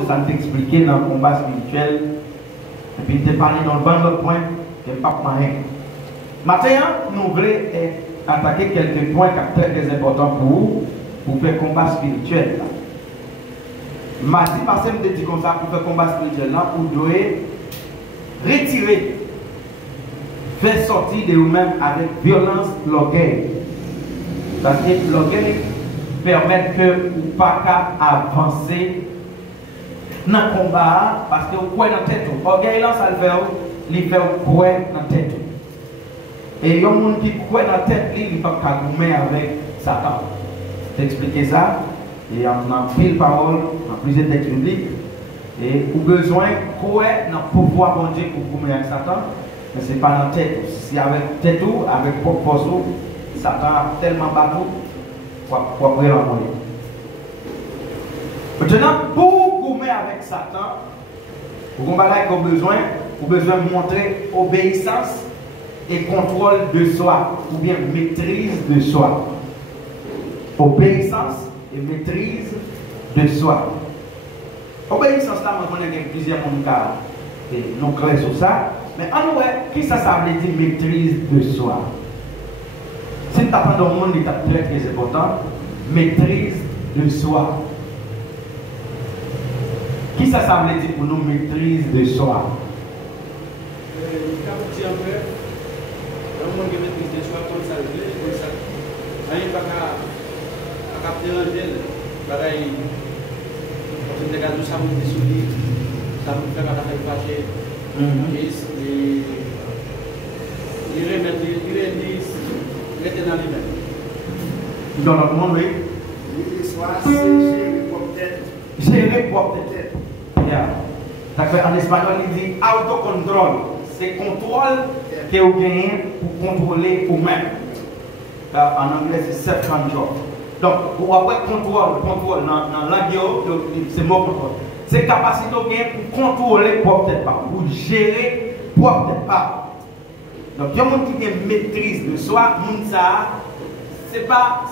c'est ça que expliqué dans le combat spirituel. Et puis il parlé dans le bon autre point, que pas rien. Maintenant, nous voulons attaquer quelques points qui sont très importants pour vous, pour faire combat spirituel. Mardi passé, je me dit comme ça, pour faire combat spirituel, là, vous devez retirer, faire sortir de vous-même avec violence l'orgueil. Parce que l'orgueil permet que vous ne pas avancer dans le combat, parce que vous croyez dans la tête. L'orgueil, là, ça le fait, il fait croire dans la tête. Et il y a des gens qui croient dans la tête, il ne peut pas gommer avec Satan. Je t'expliquer ça. Et on a pris la parole dans plusieurs textes bibliques. Et vous avez besoin de croire dans le pouvoir de Dieu pour gommer avec Satan. Mais ce n'est pas dans la tête. Si avec tête ou avec propre force, Satan a tellement battu pour après la moyen. Maintenant, pour gommer avec Satan, vous avez besoin de montrer obéissance et contrôle de soi, ou bien maîtrise de soi. Obéissance et maîtrise de soi. Obéissance, là, on connaît plusieurs mondes qui nous clairs sur ça. Mais en vrai, qui ça veut dire maîtrise de soi? Si tu apprends dans le monde, c'est très très important. Maîtrise de soi. Qui ça veut dire pour nous maîtrise de soi? Le monde qui maîtrise de soi, comme ça, comme ça. Il n'y a pas capter l'angèle. Pareil, quand on regarde tout ça, on dit souliers, ça nous fait pas fâcher. Il remet dans lui-même. Dans notre monde, oui. L'histoire, c'est gérer pour tête. Gérer pour tête. En espagnol, il dit autocontrôle. C'est contrôle que vous gagnez pour contrôler vous-même. En anglais, c'est self-control. Donc, vous avez contrôle dans la langue, c'est mot contrôle. C'est capacité de gagner pour contrôler peut-être pas, pour gérer peut-être pas. Donc, il y a un monde qui a une maîtrise de soi, ce n'est pas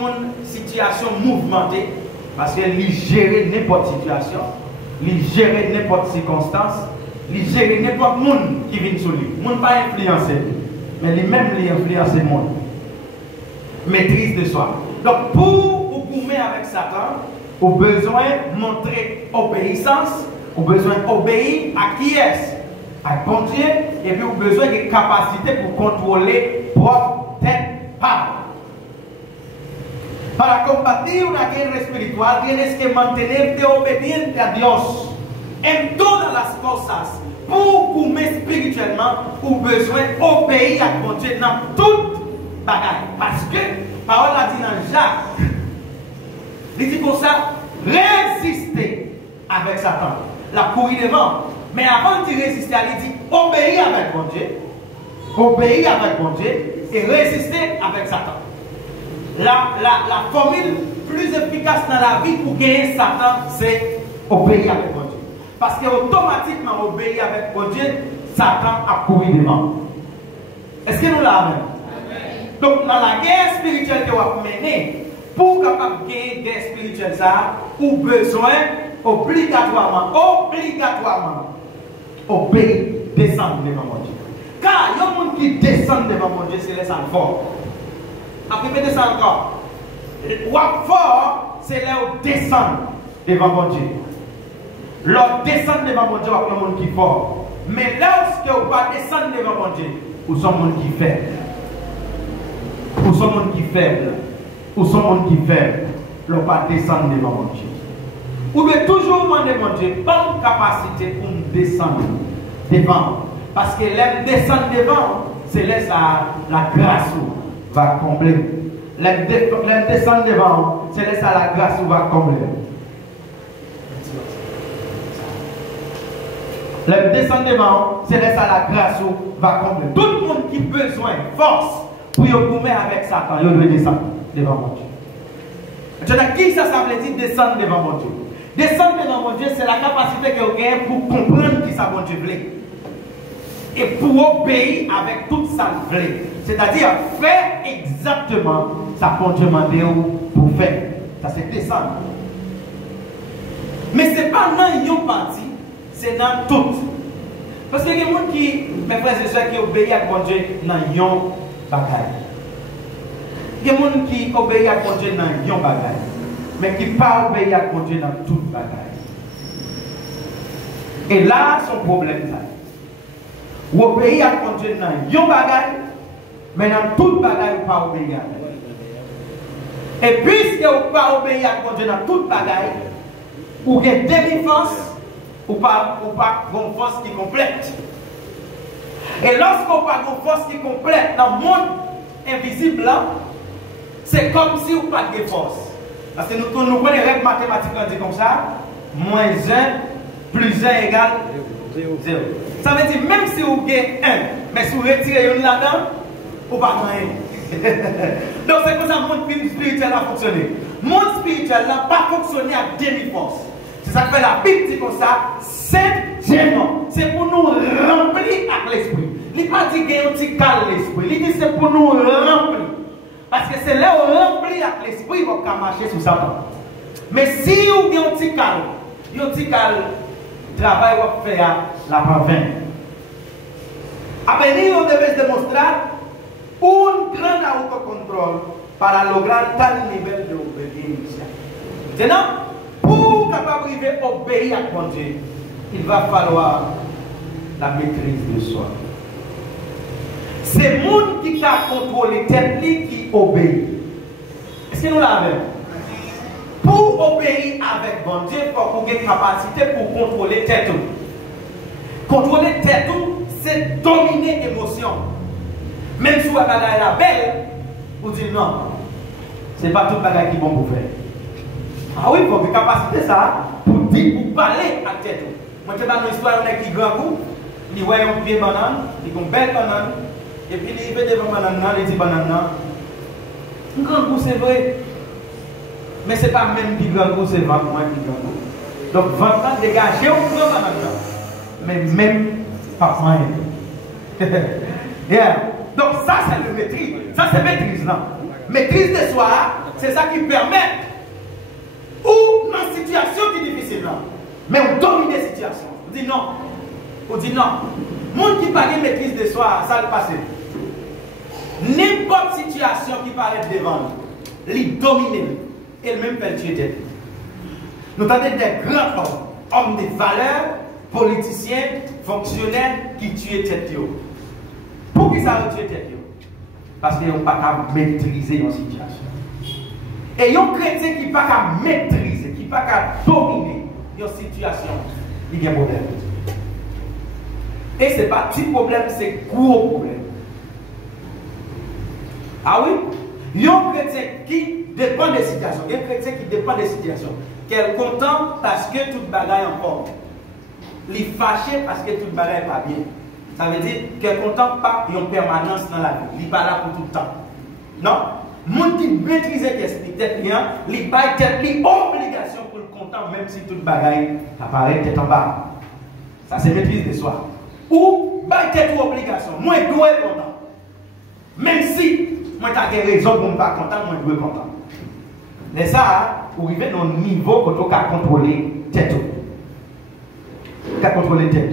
une situation mouvementée, parce qu'il gère n'importe quelle situation, il gère n'importe quelle circonstance, il gère n'importe quel monde qui vient sur lui. Le monde pas influencé, mais lui-même il influence le monde. Maîtrise de soi. Donc, pour vous gommer avec Satan, vous avez besoin de montrer obéissance, vous avez besoin d'obéir à qui est-ce? À bon Dieu, et puis vous avez besoin de capacité pour contrôler votre tête pas. Para combatir una guerra espiritual tienes que mantenerte obediente a Dios en todas las cosas. Pour gommer spirituellement, vous avez besoin d'obéir à bon Dieu dans toute bagaille. Parce que, parole a dit dans Jacques, il dit comme ça, résister avec Satan. La courir devant. Mais avant de résister, il dit obéir avec bon Dieu. Obéir avec bon Dieu et résister avec Satan. La formule plus efficace dans la vie pour gagner Satan, c'est obéir avec bon Dieu. Parce que automatiquement, obéir avec bon Dieu, Satan a couru devant. Est-ce que nous l'avons? Donc, dans la guerre spirituelle que vous menez, pour capable gagner une guerre spirituelle, ça, vous avez besoin obligatoirement, obéir, descendre devant mon Dieu. Car il y a des gens qui descendent devant mon Dieu, c'est les sang forts. Après, descendre encore. Wap fort, c'est là où descendre devant mon Dieu. L'autre descendre devant mon Dieu, il y a des gens qui sont forts. Mais lorsque vous ne pas descendre devant mon Dieu, vous êtes des gens qui sont faibles. Où sont les gens qui sont faibles? Où sont les gens qui sont faibles? Ils ne pas descendre devant mon Dieu. Vous devez toujours demander mon Dieu, bonne capacité pour nous descendre devant. Parce que l'aime descendre devant, c'est là la grâce va combler. L'aime descendre devant, c'est là la grâce va combler. L'aime descendre devant, c'est là la grâce va combler. Tout le monde qui a besoin de force pour y gommer avec Satan, il doit descendre devant mon Dieu. Maintenant, qui ça veut dire descendre devant mon Dieu? Descendre devant mon Dieu, c'est la capacité que vous avez pour comprendre qui ça mon Dieu veut. Et pour obéir avec toute sa veut. C'est-à-dire faire exactement ce que mon Dieu m'a dit pour faire. Ça c'est descendre. Mais ce n'est pas dans une partie, c'est dans tout. Parce que il y a des gens qui, mes frères et sœurs, qui obéissent à bon Dieu dans une bagaille. Il y a des gens qui obéissent à bon Dieu dans une bagaille. Mais qui ne pas obéir à bon Dieu dans toute bagaille. Et là, son problème là. Vous obéissez à bon Dieu dans une bagaille, mais dans toute bagaille, vous ne pas obéir à bon Dieu. Et puisque vous ne pas obéir à bon Dieu dans toute bagaille, vous avez des défenses, ou pas une force qui complète. Et lorsque vous pas une force qui complète dans le monde invisible, c'est comme si vous pas de force. Parce que nous connaissons les règles mathématiques, on dit comme ça, moins 1 plus 1 égale 0. Ça veut dire même si vous gagnez 1, mais si vous retirez une là-dedans, vous ne pas rien. Donc c'est comme ça que le monde spirituel a fonctionné. Le monde spirituel n'a pas fonctionné à demi-force. C'est ça que la Bible dit comme ça, c'est gênant. C'est pour nous remplir avec l'esprit. Il n'a pas dit qu'il y a un petit calme l'esprit. Il dit c'est pour nous remplir. Parce que c'est là où on remplit avec l'esprit qu'on peut marcher sous Satan. Mais si vous avez un petit calme, travail qu'on fait la parvient. Après, nous devons démontrer un grand autocontrôle para lograr tal nivel de obéissance. Maintenant, pour capable d'obéir à bon Dieu, il va falloir la maîtrise de soi. C'est le monde qui a contrôlé tête qui obéit. Est-ce que nous l'avons? Pour obéir avec bon Dieu, il faut qu'on ait capacité pour contrôler tête. Contrôler tête, c'est dominer l'émotion. Même si vous avez la belle, vous dites non, ce n'est pas tout le bagage qui est bon pour faire. Ah oui, il faut une capacité ça pour dire, pour parler à tête. Moi, je vais une histoire avec un grand coup, il voit un pied banane, il a une belle banane, et puis il va devant banane, il dit banane. Un grand coup, c'est vrai. Mais ce n'est pas même qui grand coup, c'est 20 moins qui grand coup. Donc, 20 ans dégagé, on prend banane. Mais même pas moyen. Yeah. Donc, ça, c'est le maîtrise. Ça, c'est maîtrise, non? Maîtrise de soi, c'est ça qui permet. Ou dans une situation qui est difficile, non? Mais on domine les situations. On dit non. On dit non. Monde qui parle de maîtrise de soi, ça le passe. N'importe situation qui paraît devant nous, il domine. Et même fait tuer tête. Nous avons des grands hommes de valeur, politiciens, fonctionnaires qui tuent tête. Pour qui ça a tué tête? Parce qu'ils n'ont pas qu'à maîtriser une situation. Et un chrétien qui n'a pas qu'à maîtriser, qui n'a pas qu'à dominer une situation, il y a un problème. Et ce n'est pas petit problème, c'est un gros problème. Ah oui? Un chrétien qui dépend des situations, un chrétien qui dépend des situations, qui est content parce que toute bagaille en forme. Il est fâché parce que toute bagaille n'est pas bien. Ça veut dire qu'il est content pas qu'il y ait une permanence dans la vie. Il n'est pas là pour tout le temps. Non? Monde qui maîtrise l'esprit tête, il n'a pas obligation pour le content, même si toute bagaille apparaît tête en bas. Ça, c'est maîtrise de soi. Ou, pas tête ou obligation. Moi, je dois être content. Même si, moi, j'ai des raisons pour ne pas être content, moi, je dois être content. Mais ça, vous arrivez dans un niveau où vous avez contrôler tête. Vous avez contrôler tête.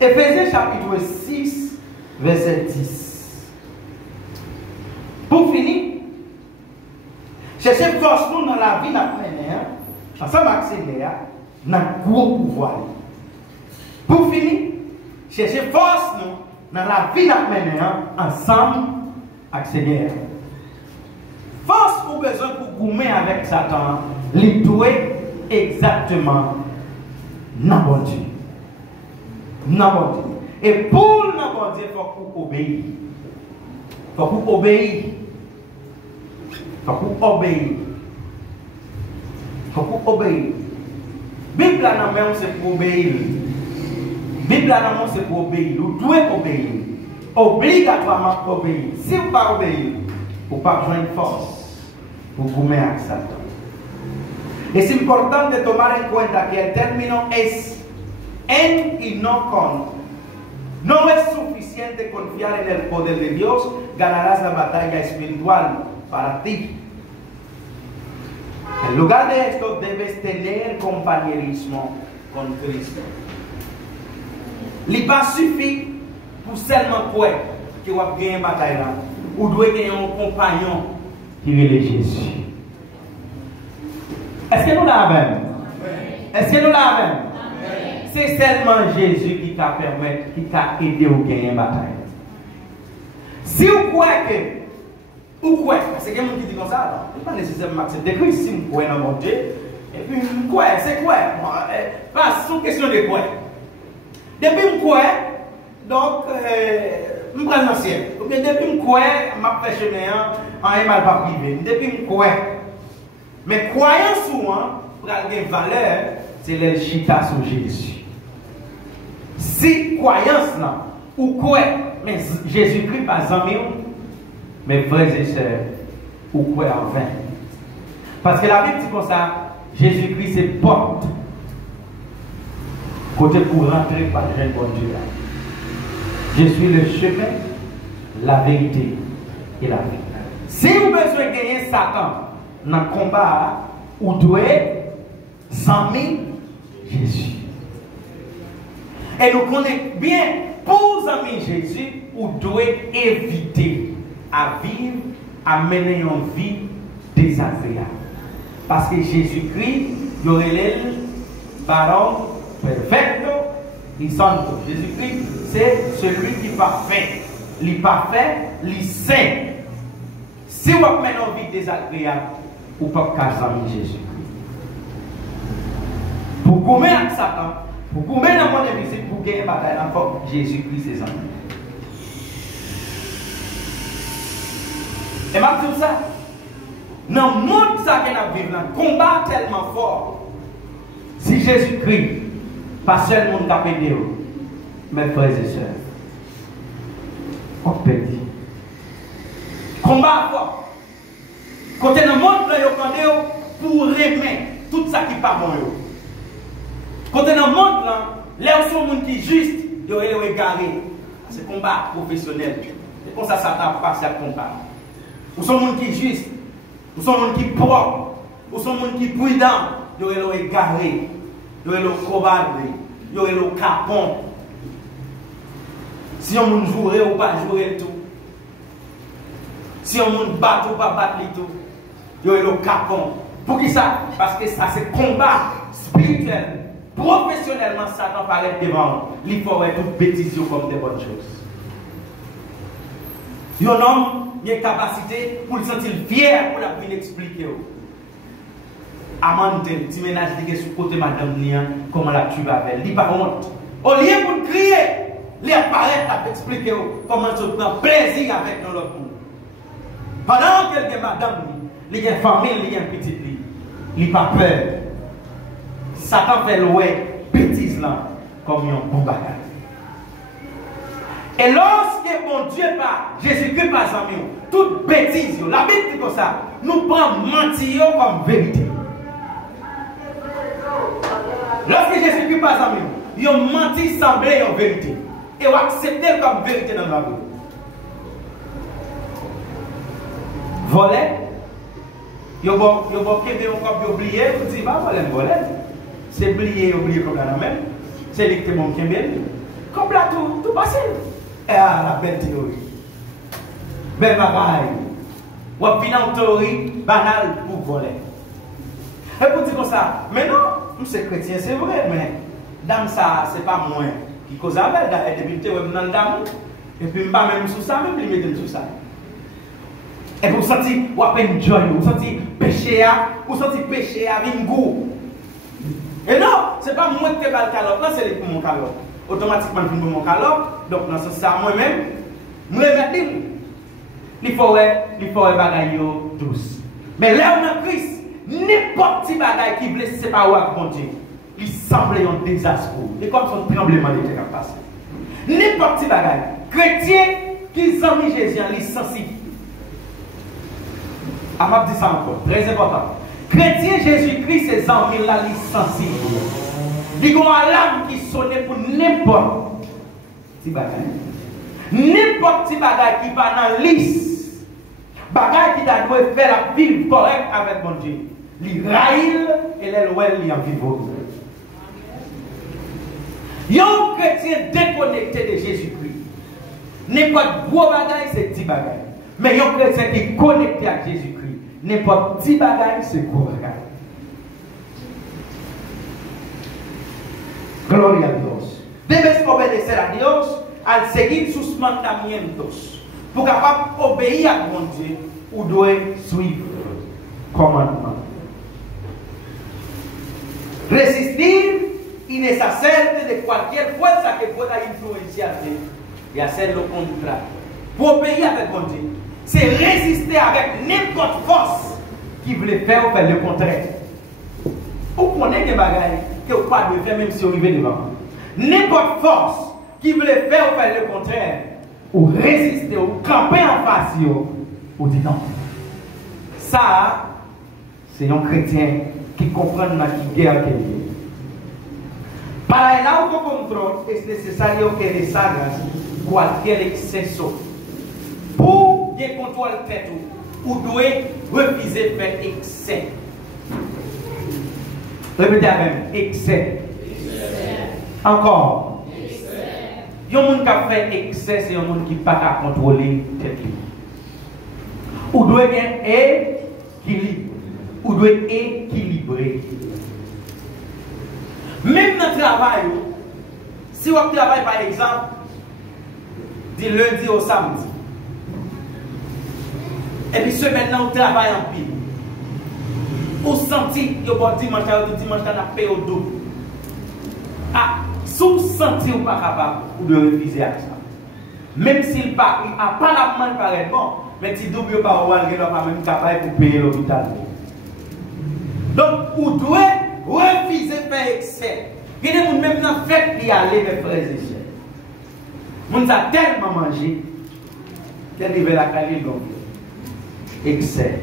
Éphésiens chapitre 6, verset 10. Pour finir, cherchez force nous dans la vie de ensemble avec Seigneur, dans le gros pouvoir. Pour finir, cherchez force nous dans la vie de ensemble avec Seigneur. Force pour besoin pour goumer avec Satan, les doit exactement dans bon Dieu. Et pour le bon Dieu, il faut qu'on obéisse. Il faut qu'on obéisse. Il faut qu'on obéisse. Il faut qu'on obéisse. Bible là, c'est pour obéir. Bible là, c'est pour obéir. Vous devez obéir. Obligatoirement obéir. Si vous ne pas obéir, vous ne pas besoin de force pour vous mettre avec Satan. Es importante tomar en cuenta que el término es en y no con. No es suficiente confiar en el poder de Dios, ganarás la batalla espiritual para ti. En lugar de esto, debes tener compañerismo con Cristo. Il pas suffit pour seulement quoi que vous avez gagné une bataille là. Vous devez gagner un compagnon qui est Jésus. Est-ce que nous l'avons? Est-ce que nous l'avons? C'est seulement Jésus qui t'a permis, qui t'a aidé à gagner une bataille. Si vous croyez que, ou quoi, parce que quelqu'un qui dit comme ça, il n'est pas nécessairement accepter Christ si vous croyez dans mon Dieu. Et puis, quoi, c'est quoi? C'est une question de quoi? Depuis quoi, donc, je prends l'ancien. Depuis quoi, je fais chemin en mal pas privé. Depuis quoi? Mais croyant souvent, pour avoir une valeur, c'est le chita sur Jésus. Si croyance là, ou quoi, mais Jésus-Christ pas amis, mes frères et sœurs, ou quoi en vain. Parce que la Bible dit comme ça, Jésus-Christ c'est porte. Côté pour rentrer par le bon Dieu. Je suis le chemin, la vérité et la vie. Si vous avez besoin de gagner Satan dans le combat, vous devez s'aimer Jésus. Et nous connaissons bien, pour aimer Jésus, vous devez éviter à vivre, à mener une vie désagréable. Parce que Jésus-Christ, il y aurait le baron perfecto et santo. Jésus-Christ, c'est celui qui est parfait. Il est parfait, il est saint. Si vous menez une vie désagréable, vous ne pouvez pas aimer Jésus-Christ. Pour commettre avec Satan, pour commettre dans mon invisible, pour gagner la bataille, encore Jésus-Christ, c'est ça. Et ma tout ça, dans le monde ça qu'on a vécu, un combat tellement fort. Si Jésus-Christ, pas seulement qui a aidé, mes frères et sœurs, on peut dire. Combat fort. Quand dans le monde, vous avez pour aimer tout ça qui n'est pas bon. Quand dans le monde, là, où sont qui juste, vous avez égaré. C'est un combat professionnel. C'est comme ça Satan passe à combat. Ou sont gens qui juste, ou sont gens qui propre, ou sont gens qui prudent, vous avez égaré, vous avez cobarde, vous avez capon. Si on ne jouerait ou pas jouer tout. Si on ne bat ou pas battre tout. Vous avez capon. Pour qui ça? Parce que ça c'est combat spirituel. Professionnellement, Satan paraît devant. Il faut avoir toute bêtise comme des bonnes choses. Un homme, il a une capacité pour le sentir fier pour la venir expliquer. Amande, tu ménages sur le côté madame Nia, comment la tu vas faire. Il n'y a pas honte. Au lieu pour crier, il apparaît à expliquer comment tu prends plaisir avec notre monde. Pendant que il y a madame, il y a une famille, il y a une petite vie. Il n'a pas peur. Satan fait louer bêtise là comme un bon bagage. Et lorsque mon Dieu pas, Jésus-Christ pas ami, toute bêtise, la Bible dit comme ça, nous prenons mentir comme vérité. Lorsque Jésus-Christ pas ami, ils ont menti semblé en vérité. Et ont accepté comme vérité dans la vie. Voler, ils ont oublié, ils disent, voler. C'est oublié comme la même. C'est lui qui est bon qui est comme là, tout passé. Et la belle théorie. Belle bagaille. Ou une théorie banale pour voler. Et pour dire comme ça, mais non, nous sommes chrétiens, c'est vrai, mais dans ça, c'est pas moi qui cause la belle. Et depuis que je suis dans le dame, et puis je ne pas même sous ça, même je me sous ça. Et vous sentez, vous avez une joie, vous sentez péché, vous sentez péché avec un goût. Et non, ce n'est pas moi qui ai le calotte, là c'est pour mon calotte. Automatiquement, je pour mon calotte, donc dans ce sens, moi-même, je vais mettre il faut bagaille douce. Mais là, on a Christ, n'importe quel bagaille qui blesse, ce n'est pas où mon Dieu. Il semble un désastre. Et comme son tremblement de terre passé. N'importe quel bagaille. Chrétien qui s'en Jésus, il est sensible. Ah, m'a dit ça encore, très important. Chrétien Jésus-Christ, ses amis là, ils sont sensibles. Il y a une alarme qui sonne pour n'importe qui bagaille. N'importe qui bagaille qui va dans la liste. Bagaille qui doit faire la vie correcte avec mon Dieu. il raille et l'ouel il en vivre. Un chrétien déconnecté de Jésus-Christ n'importe gros bagaille c'est petit bagaille. Mais un chrétien qui est connecté à Jésus-Christ n'importe petit bagaille c'est gros bagaille. Gloria a Dios. Debes obedecer a Dios al seguir sus mandamientos. Pour capable obéir à mon Dieu, ou doit suivre commandement. Resistir y deshacerte de cualquier fuerza que pueda influenciarte y hacer lo contrario. Pour obéir avec mon Dieu, c'est résister avec n'importe force qui veut faire le contraire. Vous connaissez des bagailles que vous ne pouvez pas faire même si vous arrivez devant. N'importe force qui veut faire le contraire, ou résister, ou camper en face, ou dire non. Ça, c'est un chrétien qui comprend la guerre qu'il y a. Para el autocontrol es necesario que deshagas cualquier exceso. Pour que contrôle tête, vous devez refuser faire excès. Répétez avec excès. Encore. Il y a un monde qui a fait excès, c'est un monde qui n'a pas contrôler tête. Vous devez bien équilibrer. Vous devez équilibrer. Même dans le travail, si vous travaillez par exemple du lundi au samedi, et puis semaine vous travaillez en pile, vous sentez que vous dimanche à payer au double. Ah, si vous sentez que vous pas capable, vous devez refuser à ça. Même s'il n'a pas la main pareil, bon, mais si double pas, vous n'êtes pas même capable pour payer l'hôpital. Donc, vous devez refuser faire excès. Il y a des gens même dans la fête qui aller vers frères et sœurs. Ils ont tellement mangé qu'ils arrivent à la qualité de excès.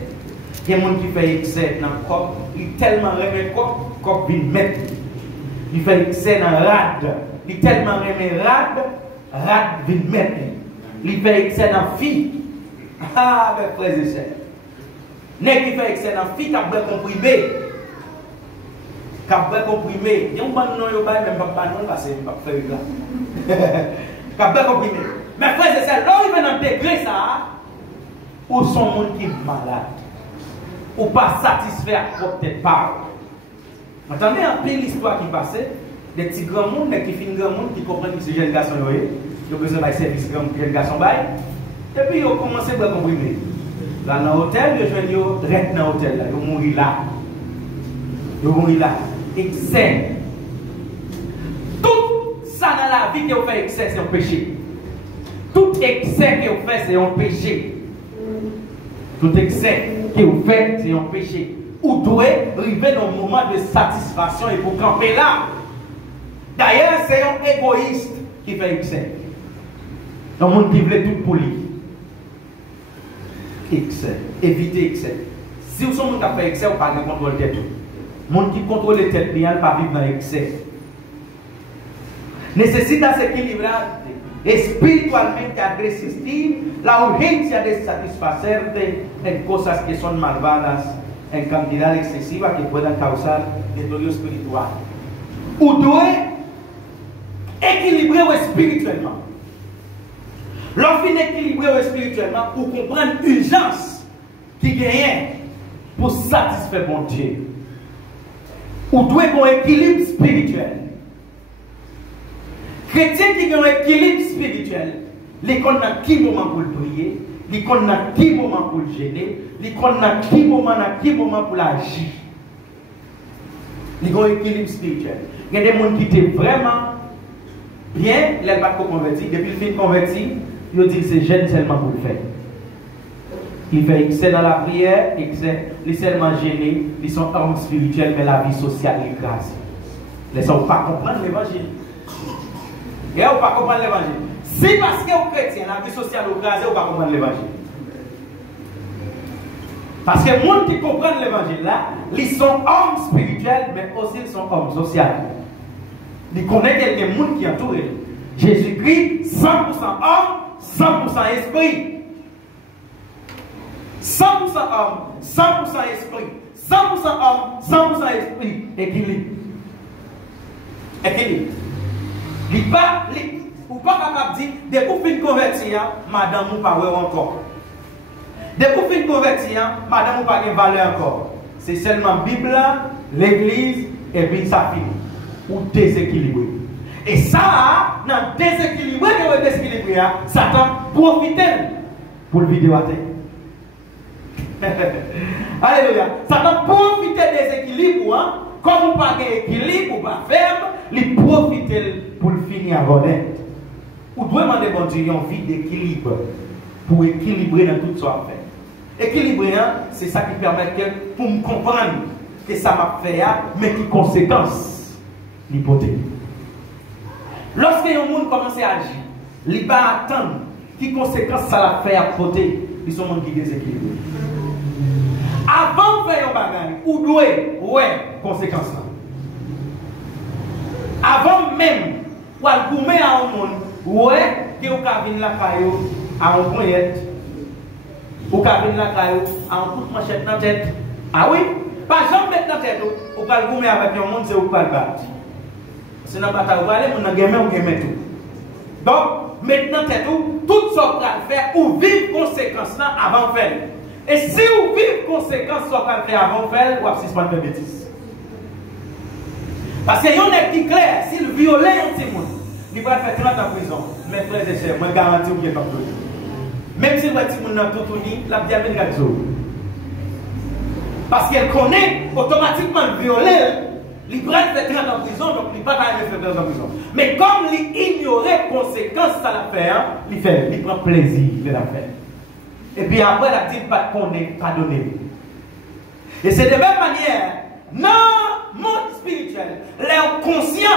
Il y a des gens qui font excès dans le corps, ils tellement remet le corps vient mettre. Il fait excès dans le rad, il tellement remet rad vient mettre. Il fait excès dans la fille. Ah, mes frères et sœurs. N'est qui fait excès dans la fille, qui a bien comprimé. Qui a comprimé. Il y a un bon nom, il y a même pas de nom, parce que je ne vais pas faire là. Qui a comprimé. Mais frère, c'est ça. Là, il vient dans le degré, ça. Ou son monde qui est malade. Ou pas satisfait à propre parole. Vous entendez un peu l'histoire qui passait. Des petits grands monde, mais qui finissent grand monde, qui comprennent que ces jeunes garçons, ils ont besoin d'un service grand jeunes garçons. Et puis, ils ont commencé à comprimer. Là, dans l'hôtel, ils ont direct dans l'hôtel. Ils ont mouru là. Ils ont mouru là. Excès. Tout ça dans la vie que vous faites excès, c'est un péché. Tout excès que vous faites, c'est un péché. Tout excès que vous faites, c'est un péché. Vous devez arriver dans un moment de satisfaction et vous camper là. D'ailleurs, c'est un égoïste qui fait excès. Un monde qui veut tout pour lui. Excès. Évitez excès. Si vous êtes un monde qui fait excès, vous ne pouvez pas contrôler tête. Le monde qui contrôle les têtes, il ne peut pas vivre dans l'excès. Necesita equilibrarte espiritualmente a resistir la urgencia de satisfacerte en cosas que son malvadas en cantidad excesiva que puedan causar deterioro espiritual. Vous devez équilibrer spirituellement. Lorsqu'il est équilibré spirituellement, pour comprendre l'urgence qui gagne pour satisfaire mon Dieu. Vous devez avoir un équilibre spirituel. Chrétien qui a un équilibre spirituel, il connaît à qui moment pour prier, il connaît à qui moment pour gêner, il connaît à qui moment pour agir. Il a un équilibre spirituel. Il y a des gens qui étaient vraiment bien, ils ne sont pas convertis. Depuis qu'ils sont convertis, ils disent que c'est jeune seulement pour le faire. Ils font excès dans la prière, excès, ils sont seulement gênés, ils sont hommes spirituels, mais la vie sociale est grâce. Ils ne sont pas comprendre l'évangile. Et vous ne pas comprendre l'évangile. Si parce que vous êtes chrétien, la vie sociale est grâce, vous ne pas comprendre l'évangile. Parce que les gens qui comprennent l'évangile là, ils sont hommes spirituels, mais aussi ils sont hommes sociaux. Ils connaissent quelques gens qui entourent. Jésus-Christ, 100% homme, 100% esprit. 100% homme, 100% esprit. 100% homme, 100% esprit, équilibre. Équilibre. Ou pas capable de dire, dès que vous finissez de convertir, madame, vous ne pas encore. Dès que vous finissez de convertir, madame, vous pas de valeur encore. C'est seulement la Bible, l'église, et puis ça finit. Ou déséquilibré. Et ça, dans déséquilibré, Satan profite pour le vidéo à terre. Alléluia. Satan profite des équilibres, hein? Comme vous pas d'équilibre, ou pas ferme, il profite pour le finir à voler. Vous devez demander bon Dieu une vie d'équilibre pour équilibrer dans tout ce qu'on fait. Équilibrer, hein, c'est ça qui permet que, pour me comprendre que ça m'a fait, mais qui conséquences l'hypothèse. Lorsque un monde commence à agir, il va attendre qui conséquences ça l'a fait à côté, ils sont monde qui déséquilibré. Avant de faire un bagage, ou doit, ouais, conséquences là. Avant même, ou à goumer à un monde, ouais, que vous avez venir la caillou à un poignette, ou avez venir la caillou à un coup de manchette dans la tête. Ah oui? Pas jamais mettre dans la tête, ou pas goumer avec un monde, c'est ou pas le battre. C'est dans la bataille, vous allez, on a gagné, on gagne tout. Donc, maintenant, tout ce qu'on va faire, ou vivre conséquences là avant de faire. Et si vous vivez conséquences sur ce qu'on fait avant de faire, vous avez suspendre de bêtises. Parce qu'il y a un qui clair, s'il viole un petit monde, il va faire 30 ans en prison. Mais frères et sœurs, je garantis qu'il est en prison. Même si vous avez dit que tout uni, la diable est en parce qu'elle connaît automatiquement le violer, il va faire 30 ans en prison, donc il ne va pas faire 30 ans en prison. Mais comme il ignore les conséquences de l'affaire, il prend plaisir de l'affaire. Et puis après, la dit pas connaître, pas donner. Et c'est de la même manière, dans le monde spirituel, les conscients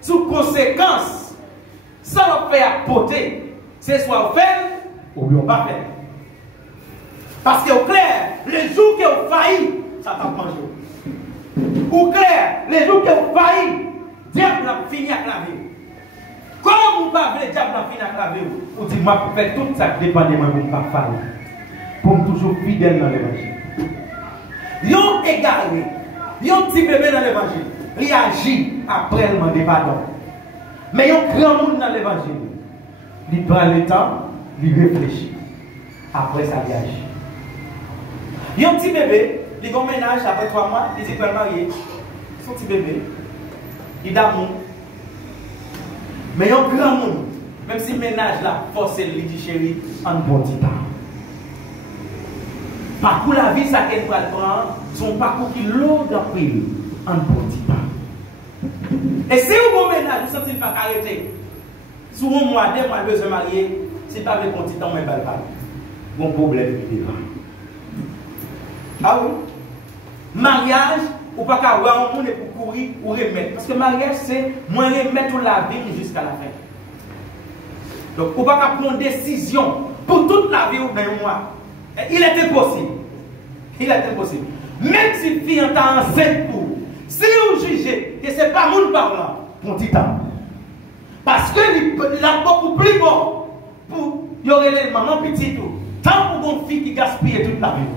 sous conséquences, ça leur fait apporter, c'est soit fait ou bien pas fait. Parce qu'au clair, les jours qui ont failli, ça t'a mangé. Au clair, les jours qui ont failli, diable a fini avec la vie. Comme vous ne le diable a fini avec la vie, vous dites, moi, pour faire tout ça, dépendamment de mon papa, pour me toujours fidèle dans l'évangile. Yon égaré, yon petit bébé dans l'évangile, il agit après le demander pardon. Mais yon grand monde dans l'évangile, il prend le temps, il réfléchit. Après ça, il agit. Yon petit bébé, il a un ménage après 3 mois, il dit qu'il est marié. Son petit bébé, il d'amour. Mais yon grand monde, même si le ménage là, forcé, il dit chérie, en bon temps. Parcours la vie, ça qu'elle va prendre, son parcours qui l'eau d'après en bon temps. Et si vous avez un ménage, vous ne sentez pas arrêter. Si vous avez 1 mois, 2 mois, besoin de marier, c'est pas avec un petit temps, mais pas le bon problème qui est là. Ah oui? Mariage, ou pas qu'à avoir un monde pour courir ou remettre. Parce que mariage, c'est moins remettre la vie jusqu'à la fin. Donc, ou pas qu'à prendre une décision pour toute la vie ou dans un mois. Il est impossible. Il est impossible. Même si une fille est enceinte pour vous, si vous jugez que ce n'est pas mon parlant, pour un petit temps. Parce que il a beaucoup plus bon pour y aurait les mamans petites. Tant pour une fille qui gaspille toute la vie.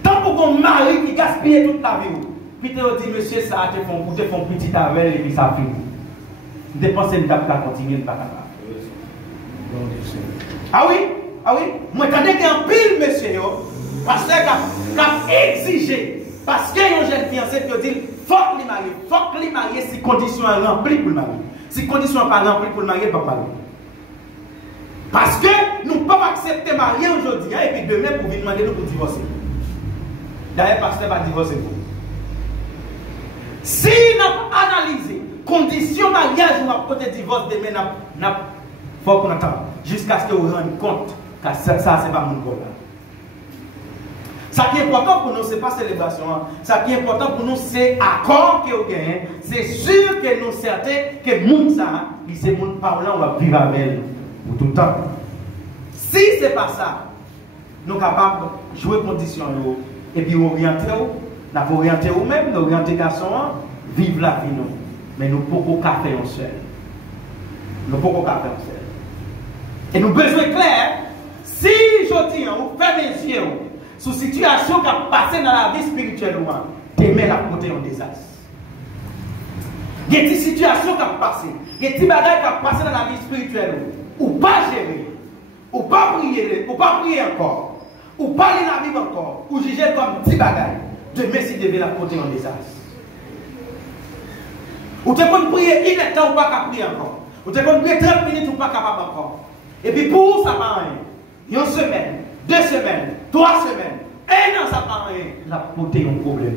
Tant pour un mari qui gaspille toute la vie. Puis tu dis, monsieur, ça a été fait pour te faire un petit avec et puis ça finit. Dépensez une table à continuer, pas capable. Ah oui? Ah oui? Moi, quand il y a un pile, monsieur, parce qu'il a exigé, parce qu'il y a une jeune fiancée qui dit, faut que les marier si conditions sont remplies pour le marier. Si conditions sont pas remplies pour le marier, il ne peut pas marier. Parce que nous ne pouvons pas accepter marier aujourd'hui, et puis demain, pour venir demander nous pour divorcer. D'ailleurs, le pasteur va divorcer vous. Si nous analysons conditions mariage ou à côté divorce, demain, il faut qu'on attende jusqu'à ce que vous rendiez compte que ça, ce n'est pas mon goal. Ce qui est important pour nous, ce n'est pas célébration. Ce qui est important pour nous, c'est accord que vous gagnez. C'est sûr que nous certains que le monde, c'est le monde parlant, on va vivre avec elle pour tout le temps. Si ce n'est pas ça, nous sommes capables de jouer conditions et puis orienter nous-mêmes, nous orienter les garçons, vivre la vie. Mais nous ne pouvons pas faire un seul. Nous ne pouvons pas faire un seul. Et nous avons besoin clair, si je dis, vous fermez les yeux, sous situation qui a passé dans la vie spirituelle, demain la côté en désastre. Il y a des situations qui ont passé, il y a des bagages qui ont passé dans la vie spirituelle, ou pas gérer, ou pas prier encore, ou pas lire la Bible encore, ou juger comme petit bagages. Demain, si devait la côté en désastre. Ou tu peux prier une temps ou pas prier encore. Ou tu peux prier 30 minutes ou pas capable encore. Et puis pour ça, pas rien. Une semaine, 2 semaines, 3 semaines, 1 an, ça pas rien. La côté un problème.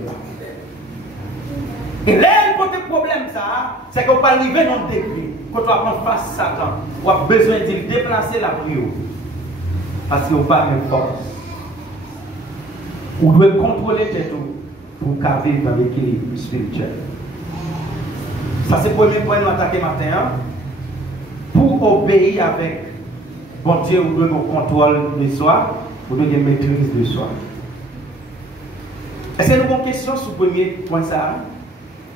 Et là, le problème, ça, c'est qu'on peut arriver dans le degré. Quand on va face à Satan, on a besoin de déplacer la prière. Parce qu'on n'a pas de force. On doit contrôler tête pour vivre dans l'équilibre spirituel. Ça, c'est le premier point que nous attaquons matin. Pour obéir avec bon Dieu, on doit avoir contrôle de soi, on doit avoir maîtrise de soi. Est-ce que nous avons une question sur le premier point ça?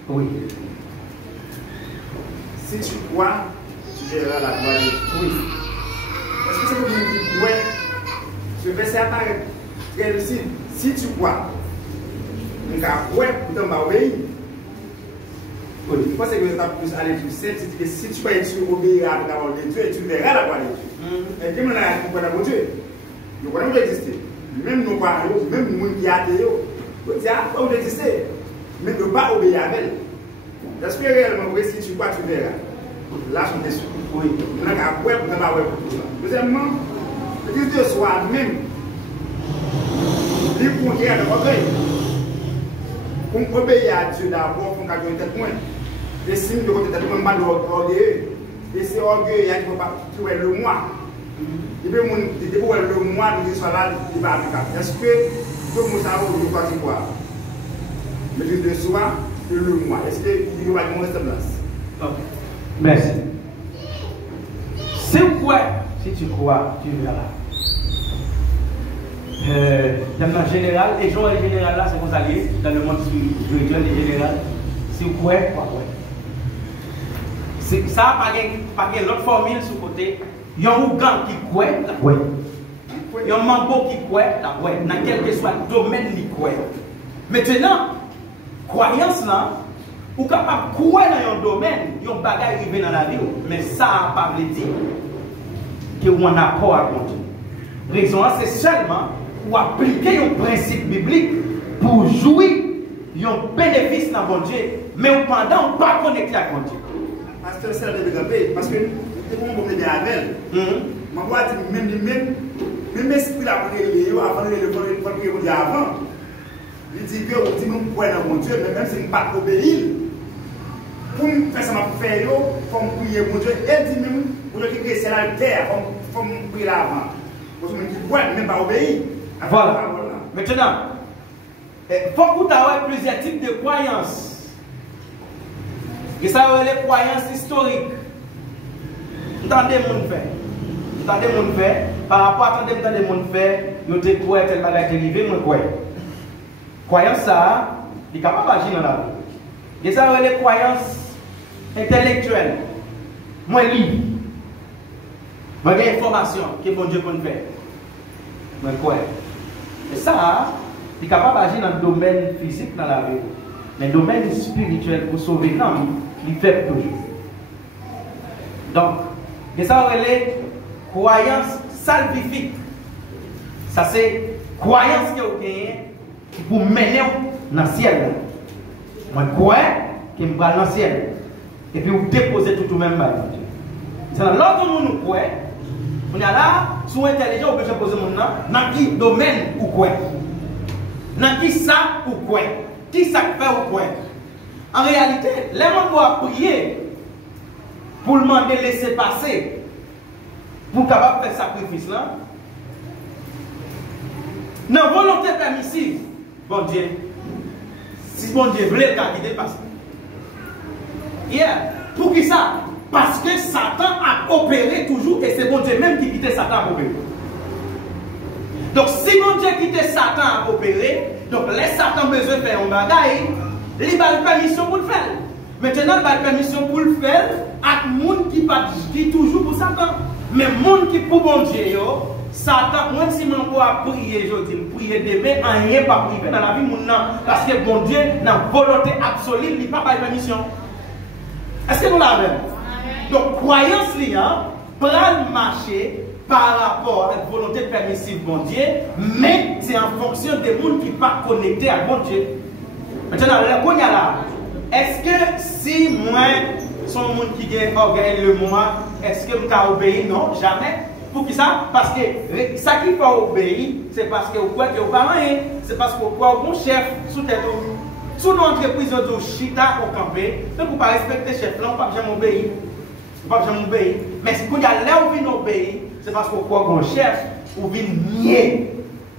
Oui. Si tu crois, tu verras la gloire de Dieu. Oui. Est-ce que ça veut dire que ouais, ce verset apparaît très lucide. Si tu crois, donc après, pour t'obéir. Oui. Je pense que vous êtes plus à l'étude. Si tu crois que tu obéiras à la parole de Dieu, tu verras la gloire de Dieu. Et comme on a compris la Dieu, nous connaissons exister. Même nos parents, même les gens qui ont été, on dit, on exister. Mais ne pas obéir à elle. Est-ce que réellement, si tu crois, tu verras. Là, je suis déçu. Oui. On a qu'à voir pour pas voir pour tout ça. Deuxièmement, le Dieu de soi-même, il faut qu'il y ait un orgueil. Pour obéir à Dieu d'abord, il faut qu'il y ait un point. Les signes de côté, il faut pas d'orgueil. Et c'est orgueil, il faut pas tuer le moi. Il peut voir le moi, il soit là, il va appliquer. Est-ce que tout le monde sait quoi c'est quoi? Le Dieu de soi et le moi. Est-ce qu'il y a une ressemblance? Merci. C'est quoi? Si tu crois, tu verras. Dans le général, les gens en général là, c'est qu'on s'allie dans le monde spirituel en général. Si vous croyez, quoi, ouais. Ça, par l'autre formule sur le côté, il y a un Ougan qui croit, la ouais. Il y a un Mambo qui croit, la ouais. Dans quel que soit le domaine, il croit. Maintenant, croyance là, ou capable de croire dans un domaine, il y a un bagage qui vient dans la vie, mais ça n'a pas dire que vous en accord à compter. La raison, c'est seulement pour appliquer un principe biblique pour jouir un bénéfice dans bon Dieu, mais pendant on ne pas connecté à Dieu. Parce que c'est la développée, parce que c'est comme on est bien avec elle. Je vois même esprit la prière, avant de prier avant. Il dit que on dit nous croyons dans mon Dieu, mais même si nous ne pas obéir, pour faire ça, pour faire, il faut prier mon Dieu. Elle dit même, pour le qui c'est la terre, il faut prier avant. Parce que nous qui croyons, même pas obéir. Voilà. Maintenant, il faut que tu aies plusieurs types de croyances. Et ça, c'est les croyances historiques. Entendez mon fait. Entendez mon fait. Par rapport à entendez mon fait, vous te croyez tel bagage arrivé, moi croyez. Croyance ça, il est capable d'agir dans la vie. Et ça, c'est les croyances intellectuelles. Moi, libre. Moi, j'ai information que bon Dieu peut faire. Moi, croyez. Et ça, il est capable d'agir dans le domaine physique dans la vie. Mais le domaine spirituel pour sauver l'homme, il fait toujours. Donc, et ça, c'est les croyances salvifiques. Ça, c'est croyance que vous gagnez pour mener dans le ciel. Moi, je crois que je vais dans le ciel. Et puis, vous déposez tout le même mal. C'est dans l'autre monde nous croit. On est là, sous intelligent, vous pouvez poser mon nom. Dans quel domaine vous croyez? Dans qui ça vous croyez? Qui ça fait vous croyez? En réalité, les gens doivent prier pour demander de laisser passer pour capable faire sacrifice là. Non, volonté permissive. Bon Dieu, si bon Dieu voulait le garder, passer. Pour qui ça? Parce que Satan a opéré toujours et c'est bon Dieu même qui quitte Satan à opérer. Donc si bon Dieu quitte Satan à opérer, donc les Satan besoin de faire un bagage, il a la permission pour le faire. Maintenant, il a la permission pour le faire à monde qui pas toujours pour Satan. Mais monde qui pour bon Dieu, Satan, moi si mon a prier aujourd'hui, prier demain, rien pas prier dans la vie mon parce que bon Dieu, dans volonté absolue, il n'a pas de permission. Est-ce que nous l'avons? Donc, croyance liant, prend marcher par rapport à la volonté permissive de bon Dieu, mais c'est en fonction des gens qui ne sont pas connectés à bon Dieu. Maintenant, est-ce que si moi, son monde qui gagne orgueil le moi, est-ce que je vais obéir? Non, jamais. Pour qui ça? Parce que ça qui fait obéir, c'est parce que vous croyez que vous n'avez pas rien. C'est parce que vous croyez que vous chef sous tête. Sous l'entreprise de Chita au campé, donc vous ne pas respecter le chef là, vous ne pouvez jamais obéir. Vous ne pouvez jamais obéir. Mais si vous avez là où vous venez obéir, c'est parce que vous croyez que vous chef, vous venez nier.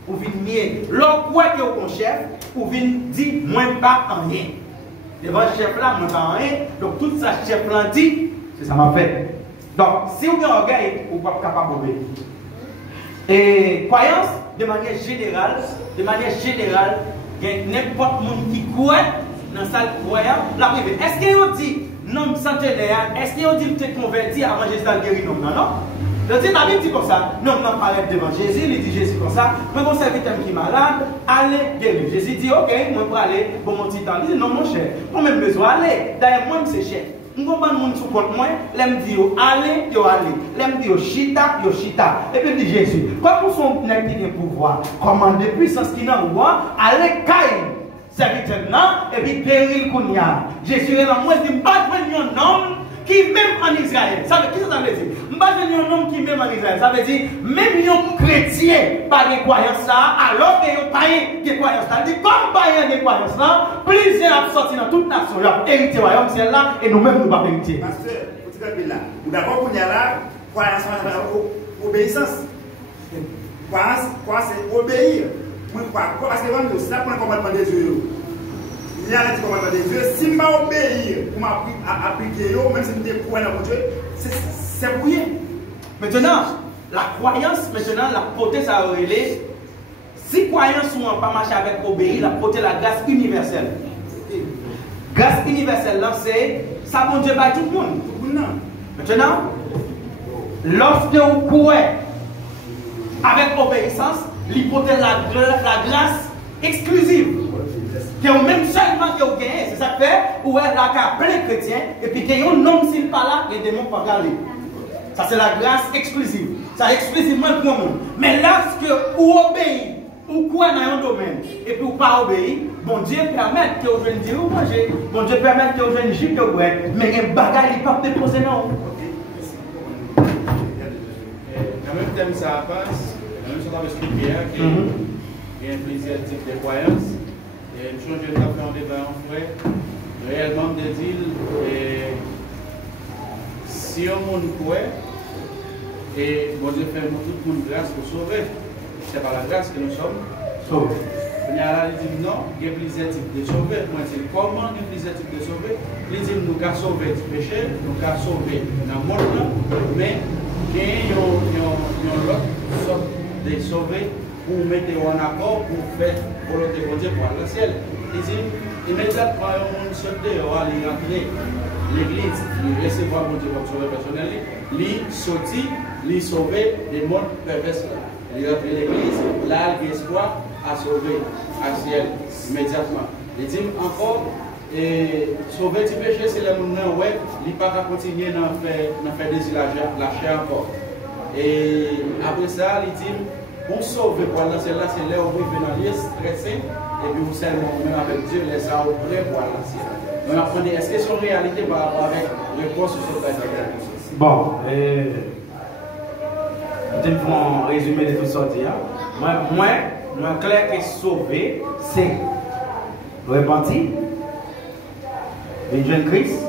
Vous venez nier. Lorsque vous croyez que vous chef, vous venez dire, moi pas en rien. Devant le chef là, moi pas en rien. Donc tout ça, chef là dit, c'est ça m'a fait. Donc si vous avez un orgueil, vous n'êtes pas capable d'obéir. Et croyance, de manière générale, il y a n'importe qui qui croit dans la salle croyant la privée. Est-ce qu'il dit non centenaire? Est-ce qu'il dit que tu es converti avant Jésus à guérir? Non, non, non. Je dis, la Bible dit comme ça. Non, non, paraît devant Jésus. Il dit Jésus comme ça. Moi, mon serviteur qui est malade, allez guérir. Jésus dit, ok, moi, pour aller, pour mon petit temps. Il dit, non, mon cher, moi, même besoin d'aller. D'ailleurs, moi, c'est cher. Je comprends le monde sous compte moi, l'aime dit allez, yo allez. L'aime dit chita, yo chita. Et puis il dit Jésus, quand vous sont qui a pouvoir, commander puissance qui n'a pas, allez caille. Serviteur non, et puis péril kounya. Jésus est là, moi je dis, pas venir un homme qui même en Israël. Ça veut dire, ça veut dire? Pas venir un homme qui même en Israël. Ça veut dire, même un chrétien pas de croyance là, alors que un païen qui croyance là. Il dit, comme païen de croyance là, plusieurs sorti dans toute nation, là, hérité royaume ciel là, et nous-mêmes nous pas hériter. Pasteur, vous dites là, ou d'accord qu'on y a là, croyance en obéissance. Croyance c'est obéir. Parce que c'est là pour le commandement des dieux. Il y a le commandement des dieux. Si je m'obéis pour m'appliquer, même si je ne crois pas dans Dieu, c'est pour rien. Maintenant, la croyance, maintenant, la portée, ça a relé. Si croyance ne pas marcher avec obéir, la portée, la grâce universelle. Grâce universelle, là, c'est ça, bon Dieu, par tout le monde. Maintenant, lorsque vous croyez avec obéissance, l'hypothèse la grâce exclusive. Que même seulement que vous gagnez, c'est ça que fait, ou elle a plein chrétien, et puis qu'il y a un homme s'il pas là, les démons pas regarder. Ça c'est la grâce exclusive. Ça exclusivement pour le monde. Mais lorsque vous obéissez, ou quoi dans un domaine, et puis vous pas obéir, bon Dieu permet que vous venez dire, vous mangez, bon Dieu permet que vous venez dire que vous êtes, mais il y a un bagage qui ne peut pas déposer non. Quand même, thème ça passe. Même si on a expliqué qu'il y a un plusieurs types de croyances, et une chose que nous avons fait en débat en frère, réellement de dire, si on monde croit, et bon Dieu fait tout le monde grâce pour sauver, c'est par la grâce que nous sommes sauvés. Il y a dit non, il y a plusieurs types de sauver. Moi, je dis comment il y a plusieurs types de sauver? Il dit nous avons sauvé du péché, nous avons sauvé dans le monde, mais il y a une autre sorte de sauver pour mettre en accord pour faire volonté de Dieu pour aller au ciel. Il dit immédiatement, on saute dehors, il rentrer l'église, il recevoir mon Dieu comme sauveur personnel, il sortit, il sauver des mondes pervers. Il rentre l'église, là, il a espoir à sauver à ciel immédiatement. Il dit encore, sauver du péché, c'est le monde où il ne peut pas continuer à faire désir la chair encore. Et après ça, il dit, pour sauver pour aller c'est là où vous venez stressé, et puis vous seulement même avec Dieu, laissez ça au prêt pour aller ciel. On apprend, est-ce que c'est une réalité par rapport avec réponse sur cette question? Bon, je vais faire un résumé de tout ça. Moi, clair que sauver, c'est repentir, venir à Christ,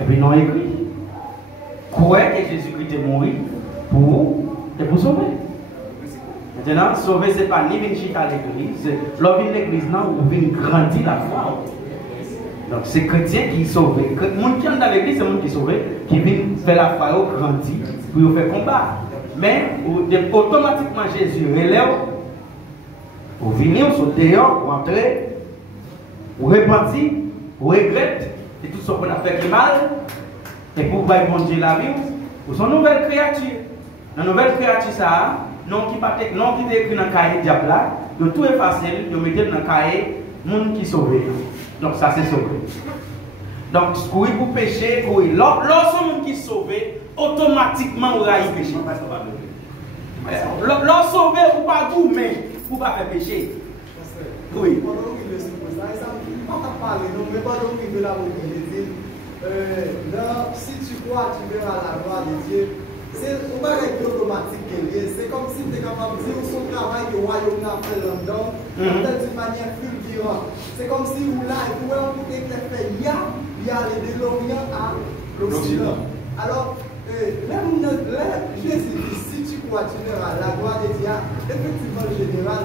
et puis non écrit. Croire que Jésus-Christ est mort pour vous et pour sauver. Maintenant, sauver, ce n'est pas ni venir à l'église, l'homme de l'église, non, ou venir grandir la foi. Donc, c'est chrétien qui sauve. Le monde qui est dans l'église, c'est le monde qui sauve, qui vient faire la foi, grandir, pour faire combat. Mais, automatiquement, Jésus relève, vous venez, vous dehors, vous entrez, vous repentez, vous regrettez, et tout ce qu'on a fait qui est mal, et pour vous bon Dieu la vie, vous êtes une nouvelle créature. La nouvelle créature, ça, non qui est écrit dans le cahier diable là, de tout est facile, de mettre dans le cahier monde qui sauvé. Donc ça c'est sauvé. Donc courir pour pécher, courir. Lorsque monde qui sauvé, automatiquement on va y pécher. Lorsque sauvé, ou pas vous mais vous pas faire pécher. Oui. Si tu crois, tu verras la gloire de Dieu. C'est pas un automatique qui est. C'est comme si tu es capable de dire son travail que le royaume a fait là-dedans, d'une manière fulgurante. C'est comme si vous là, et vous voyez que tu fait il y a les de l'Orient à l'Occident. Alors, même Jésus dit, si tu crois, tu verras la gloire de Dieu, effectivement, le général,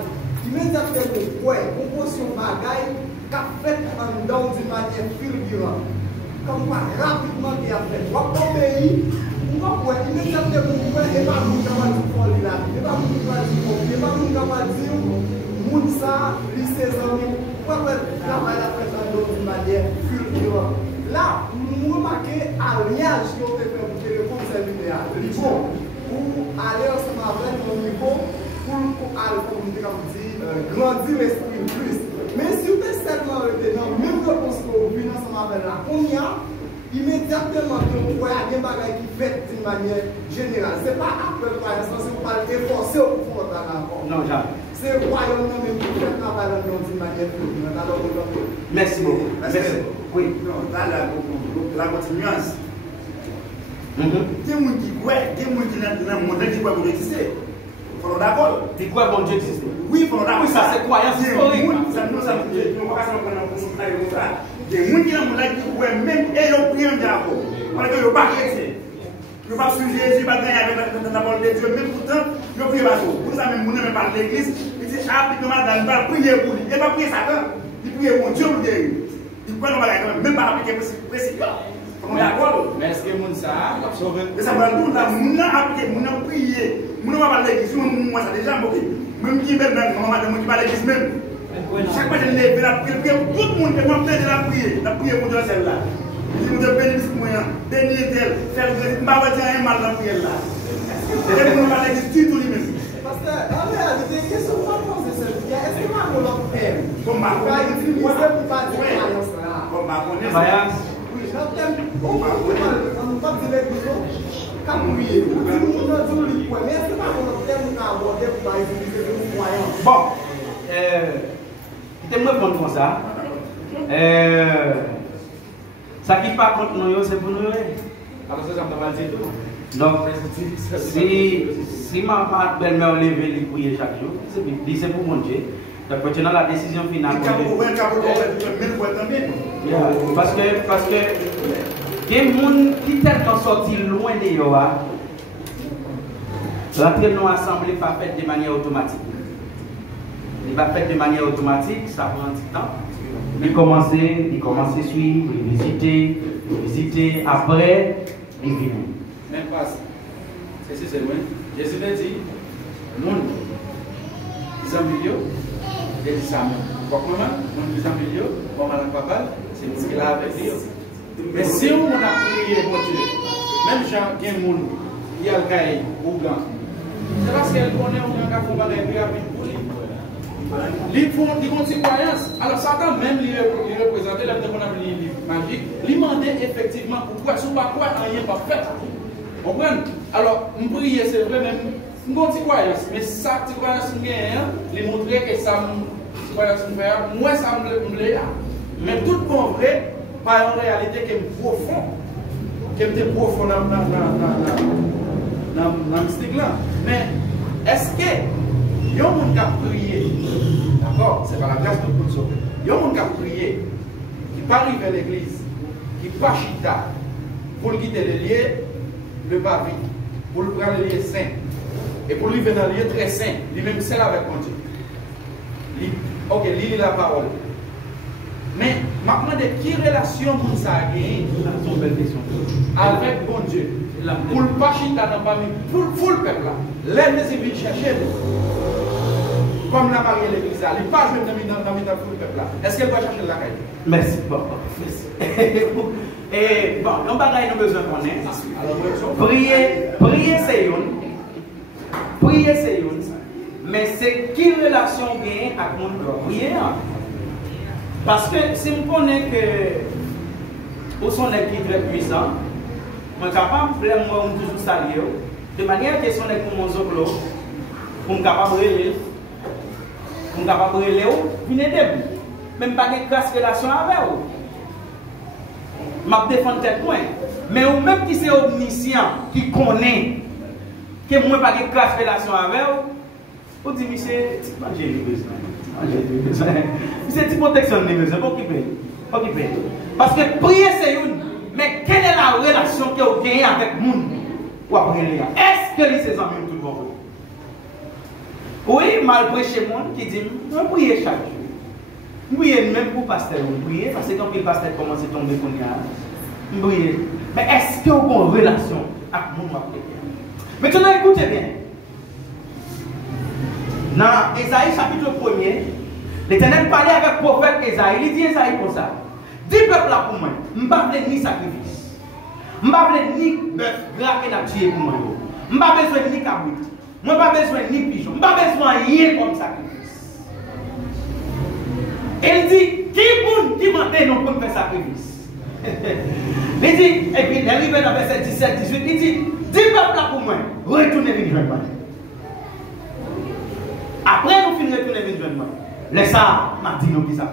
immédiatement, ouais, proportion bagaille, qu'a fait en dedans d'une manière fulgurante. Comme quoi, rapidement, il a fait. Dans ton pays, pourquoi immédiatement, et pas nous capable de faire la vie, et pas nous capable de faire, et pas nous capable de dire, Mounsa, ses amis, pourquoi travail la fait d'une manière fulgurante. Là, nous remarquons l'alliage qui a été fait pour que le conseil idéal, pour aller ensemble avec nos niveaux, pour grandir l'esprit plus. Mais si vous êtes seulement retenant, même réponse que vous venez ensemble avec la combien, immédiatement, vous voyez des bagages qui fait d'une manière générale. Ce n'est pas après le croyance, c'est vous parlez efforcer au fond de la encore. Non, jamais. C'est le royaume même qui fait travail d'une manière plus. Merci beaucoup. Merci. Oui. Non, la continuance. Il y a des gens qui croient, des gens qui dans le monde qui croient que exister. Il faut d'accord. Qui croient que Dieu existe. Oui, il faut d'accord. Oui, ça c'est croyance historique. Ça nous a dit, nous ne pouvons pas s'en prendre pour ça. Des gens qui dans le monde qui croient même et ils prient en diable. Parce qu'ils ne sont pas chrétiens. Ils ne sont pas suivre Jésus, ils ne sont pas gagner avec la parole de Dieu. Même pourtant, ils ne prient pas trop. Pour ça, même nous ne pas l'église. Ils disent, ah, puis comment il va prier pour lui. Il ne va pas prier Satan. Il prie pour Dieu pour guérir. Il ne peut même pas appliquer précisément. Mais est-ce que moun ça a sauvé? Mais ça va tout là, moun a appliqué, moun a prié, moun a parlé l'église, moi ça déjà moqué. Même qui même maman qui parle l'église même. Chaque fois que je lève la prière, tout le monde peut m'appeler de la prière pour Dieu celle-là. Je vous bénis pour moi, bénis d'elle, faire de ma voix un mal dans la prière là. Et moun parle l'église tout lui-même. Parce que en réalité, qu'est-ce qu'on va penser cette prière? Est-ce que ma mon père comme ma va utiliser pour pas dire croyance là? Comme ma connaissance. On ne pas dire les choses, quand vous voyez, vous dites mais est-ce que pas mon terme à aborder pour utiliser les croyants? Bon, je vais répondre comme ça. Ça qui pas contre nous, c'est pour nous. Alors ça me va dire tout. Donc, si ma belle-mère lève les prier chaque jour, c'est pour mon Dieu. Donc, maintenant, la décision finale. Parce que il y a des gens qui sont sortis loin de Yoa. Rentrer dans l'assemblée n'est pas faite de manière automatique. Il n'est pas fait de manière automatique, ça prend du temps. Il commence à suivre, visiter, après, il vient. Même pas. C'est loin. Jésus a dit, le monde, les amis, il dit ça même. Pourquoi on dit amis, on va la papa, c'est ce qu'il a avec lui. Mais si on a prié pour Dieu, même Jean, il y a un monde qui a le cahier ou gant, c'est parce qu'elle connaît un gars qui va aller pour lui. Ils font des croyances. Alors Satan même lui représentait le livre magique, lui demandait effectivement pourquoi, si on ne pas quoi, rien pas fait. Vous comprenez? Alors, on prie, c'est vrai, même, une petite croyance, mais ça, petite croyance, il montrer que ça, petite croyance, moi, ça me plaît. Mais tout bon vrai, par une réalité qui est profonde, dans le mystique là. Mais, est-ce que, il y a un monde qui a prié, d'accord, c'est par la grâce de Dieu sauver, il y a un monde qui a prié, qui n'est pas arrivé à l'église, qui n'est pas chita, pour quitter les lieux, le bavi, pour le prendre les lieux saints, et pour lui venir dans les lieux très saints, lui-même seul avec mon Dieu. Ok, lis la parole. Mais, maintenant, de quelle relation vous a gagné avec bon Dieu? Pour le pas chita dans le pour le peuple là. Les viennent chercher comme la Marie et l'église là. Il n'est pas joué dans le peuple là. Est-ce qu'elle va chercher la caille? Merci. Bon, et bon, nous avons besoin de connaître. Prier, c'est une. prier c'est une, mais c'est quelle relation gagne avec mon prier. Parce que si on connaît que vous sont des qui très puissants, je suis capable de moi toujours saluer de manière que sont des comme mon zoclo, pour me capable de relire, pour me capable de relire, venez debout, même pas de classe relation avec vous. Je défends tête point, mais ou même qui c'est omniscient, qui connaît que moi pas de classe relation avec vous, vous dites monsieur, j'ai besoin. C'est une protection de besoin, pas occuper. Parce que prier c'est une, mais quelle est la relation que vous gagnez avec le monde? Est-ce que les ses amis tout le monde? Oui, mal prêché monde qui dit, on prie chaque jour. On prie même pour pasteur, on prie parce que quand le pasteur commence à tomber comme ça, on prie. Mais est-ce que vous avez une relation avec le monde? Maintenant, écoutez bien. Dans Ésaïe chapitre 1er, l'Éternel parlait avec le prophète Ésaïe. Il dit Ésaïe pour ça. Dis peuple là pour moi, je ne veux pas ni sacrifice. Je ne veux pas ni bœuf gras et la tuer pour moi. Je n'ai pas besoin ni cabrit. Je n'ai pas besoin ni pigeon. Je n'ai pas besoin de rien comme sacrifice. Il dit, qui m'a dit non pour faire sacrifice? Il dit, et puis il arrive dans verset 17, 18, il dit, dis peuple là pour moi, retournez venir joindre moi. Après, nous finissons de retourner venir joindre moi. Laisse ça, m'a dit nous qui ça.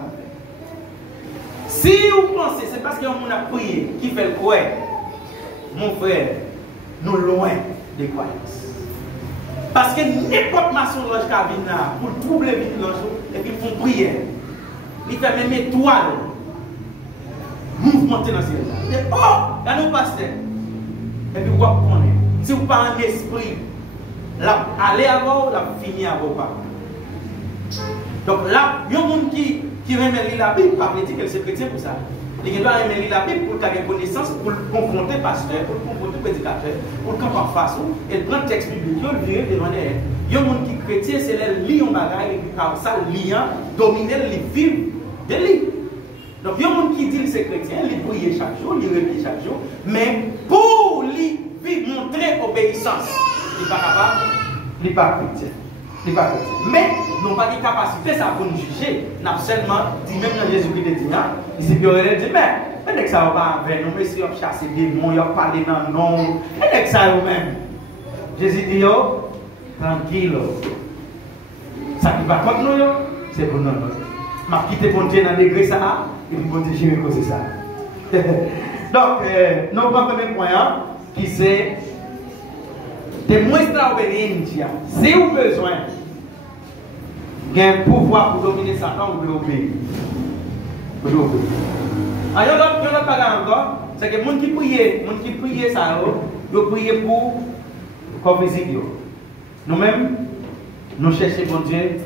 Si vous pensez, c'est parce qu'on a prié qui fait le croire, mon frère, nous loin des croyances. Parce que n'importe maçonnerie qui vient là, pour troubler le village, et puis ils font prière. Ils font même étoile, mouvementer dans le ciel. Et oh, là nous passons. Et puis vous comprenez, si vous parlez en esprit, allez avant, la fini avant pas. Donc là, il y a un monde qui remet la Bible, pas dire que c'est chrétien pour ça. Il doit remettre la Bible pour avoir une connaissance, pour confronter le pasteur, pour confronter le prédicateur, pour le camp en face, et prendre le texte biblique, le virer devant elle. Il y a un monde qui est chrétien, c'est le lit en bagaille, et puis ça, le lien, dominer les vivre de lui. Donc il y a un monde qui dit que c'est chrétien, il prie chaque jour, il replie chaque jour, mais pour lui montrer obéissance, il n'est pas capable, il n'est pas chrétien. Mais nous n'avons pas de capacité ça pour nous juger. Nous avons seulement dit, même dans Jésus-Christ, il dit, il dit, mais ça va pas avec nous, mais si on chasse des démons, on parle dans le nom, et ça même. Jésus dit, tranquille. Ça qui va contre nous, c'est pour nous. Je vais quitter mon Dieu dans le degré ça, et puis mon Dieu, je vais causer ça. Donc, nous avons un premier point qui c'est démontrer l'obéissance. Si vous avez besoin d'un pouvoir pour dominer Satan, vous devez obéir. Vous devez obéir. Alors, il y a d'autres bagages encore, c'est que les gens qui prient ça, ils prient pour comme visite. Nous-mêmes, nous cherchons mon Dieu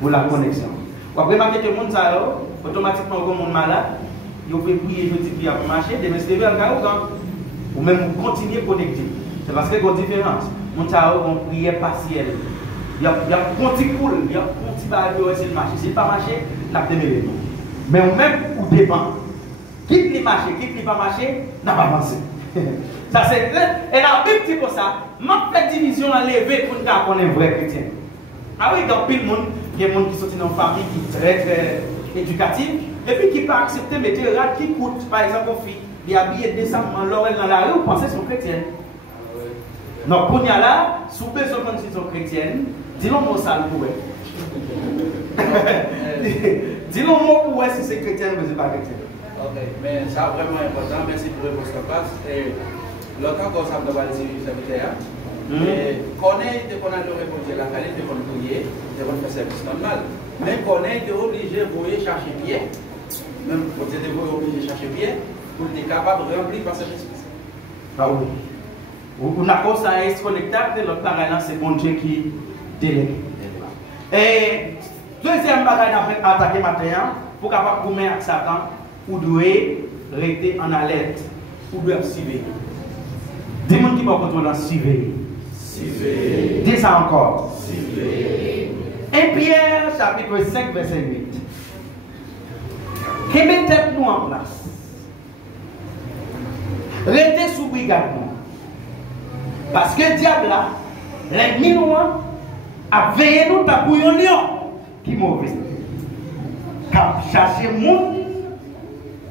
pour la connexion. Vous avez remarqué que les gens, automatiquement, quand ils sont malades, ils peuvent prier, ils peuvent marcher, ils peuvent se lever en cas ou même continuer à connecter. C'est parce qu'il y a une différence. Mon chao, on prière partielle. Il y a un petit cool, il y a un petit baril pour essayer de marcher. Si pas marcher, n'a pas démêlé. Mais même ou dépend. Quitte les marcher, quitte les pas marcher, n'a pas avancé. Ça c'est clair. Et la Bible dit pour ça, ma fait division enlevée pour nous connaître un vrai chrétien. Ah oui, donc pile monde, il y a des gens qui sont dans une famille qui est très très éducative, et puis qui ne peut pas accepter mettre qui coûte, par exemple, aux filles, les habiller décemment, l'oreille dans la rue, vous pensez qu'ils sont chrétiens. Donc, pour y aller là, si vous besoin de sont chrétiennes, dis-le mot sale pour eux. Dis-le mot pour eux si c'est chrétien ou si c'est pas chrétien. Ok, mais ça vraiment important. Merci pour le poste et l'autre encore, ça me va dire, ça veut dire. Connaître qu'on a répondu la qualité de qu'on prier, de qu'on fait service normal. Mais connaître est obligé de chercher pied. Même quand vous êtes obligé de chercher pied, pour être capable de remplir par cette espèce. Ah oui. On a commencé à être connecté, l'autre parent, c'est bon Dieu qui délègue. Et deuxième bagaille à attaquer matin, pour capable de mettre Satan, vous devez rester en alerte, vous devez surveiller. Dis moi qui va contrôler surveiller. Dis ça encore. 1 Pierre chapitre 5 verset 8. Mettez-nous en place. Restez sous brigade. Parce que le diable là, L'ennemi nous a veillé nous pour un lion qui est mauvais. Qui a cherché le monde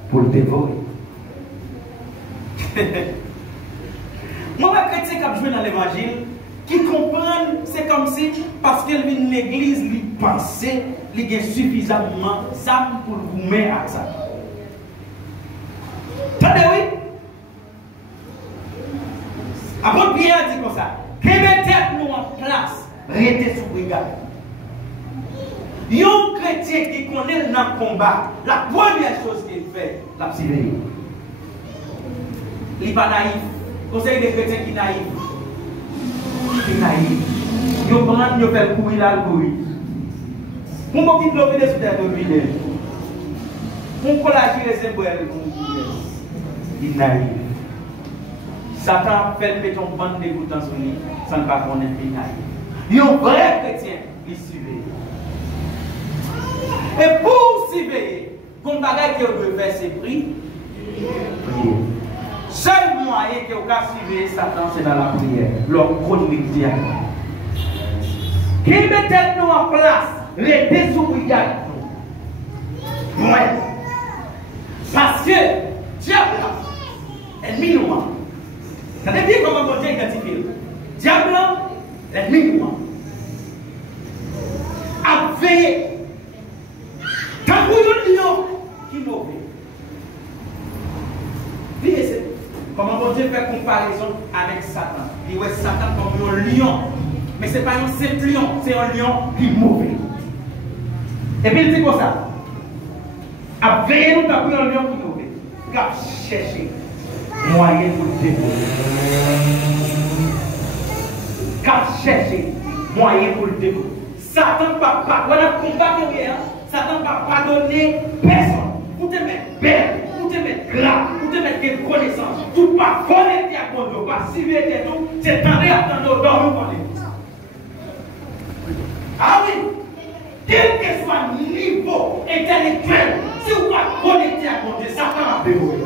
pour le dévorer. Moi, je chrétien qui a joué dans l'évangile, qui comprennent, c'est comme si, parce qu'elle vient de l'église, lui penser, il y a suffisamment d'âme pour vous mettre à ça. Attendez, oui? Avant bien dit comme ça, que mettez-nous en place, restez sous brigade. Un chrétien qui connaît dans le combat, la première chose qu'il fait, la psyché. Il n'est pas naïf. Conseil des chrétiens qui sont naïfs. Qui naïfs. Ils prennent, ils font courir là, courir. Pour moi, qui doit venir sur terre de vide. Pour collager les éboueurs, il est naïf. Satan fait mettre un bande de gouttes sur lui, sans ne pas connaître qu'il est naïf. Un vrai chrétien, il surveille. Et pour surveiller, comme bagage que vous devez faire, c'est prier. Seul moyen que vous pouvez surveiller Satan, c'est dans la prière. Leur conduite diable. Qui mettez-nous en place les désobligations? Ouais. Parce que diable, ennemi noir. Ça veut dire comment bon Dieu identifie. Diable, ennemi noir. A veillé. Quand vous le lion qui mauvais. Comment bon Dieu fait comparaison avec Satan? Il voit Satan comme un lion. Mais ce n'est pas un simple lion, c'est un lion qui est mauvais. Et puis il dit comme ça. À veiller nous d'après un lion qui est mauvais. Il a cherché moyen pour le dévorer. Il a cherché moyen pour le dévorer. Satan ne va pas, voilà le combat que Satan ne va pas donner personne. Vous te mettre belle, vous te mettre grave, vous te mettre des connaissances. Tout pas connecté à mon dos, pas cibler tout, c'est tendé à attendre dormir pour les. Ah oui, quel que soit le niveau intellectuel, si vous pas connecté à mon Dieu, Satan va dévorer.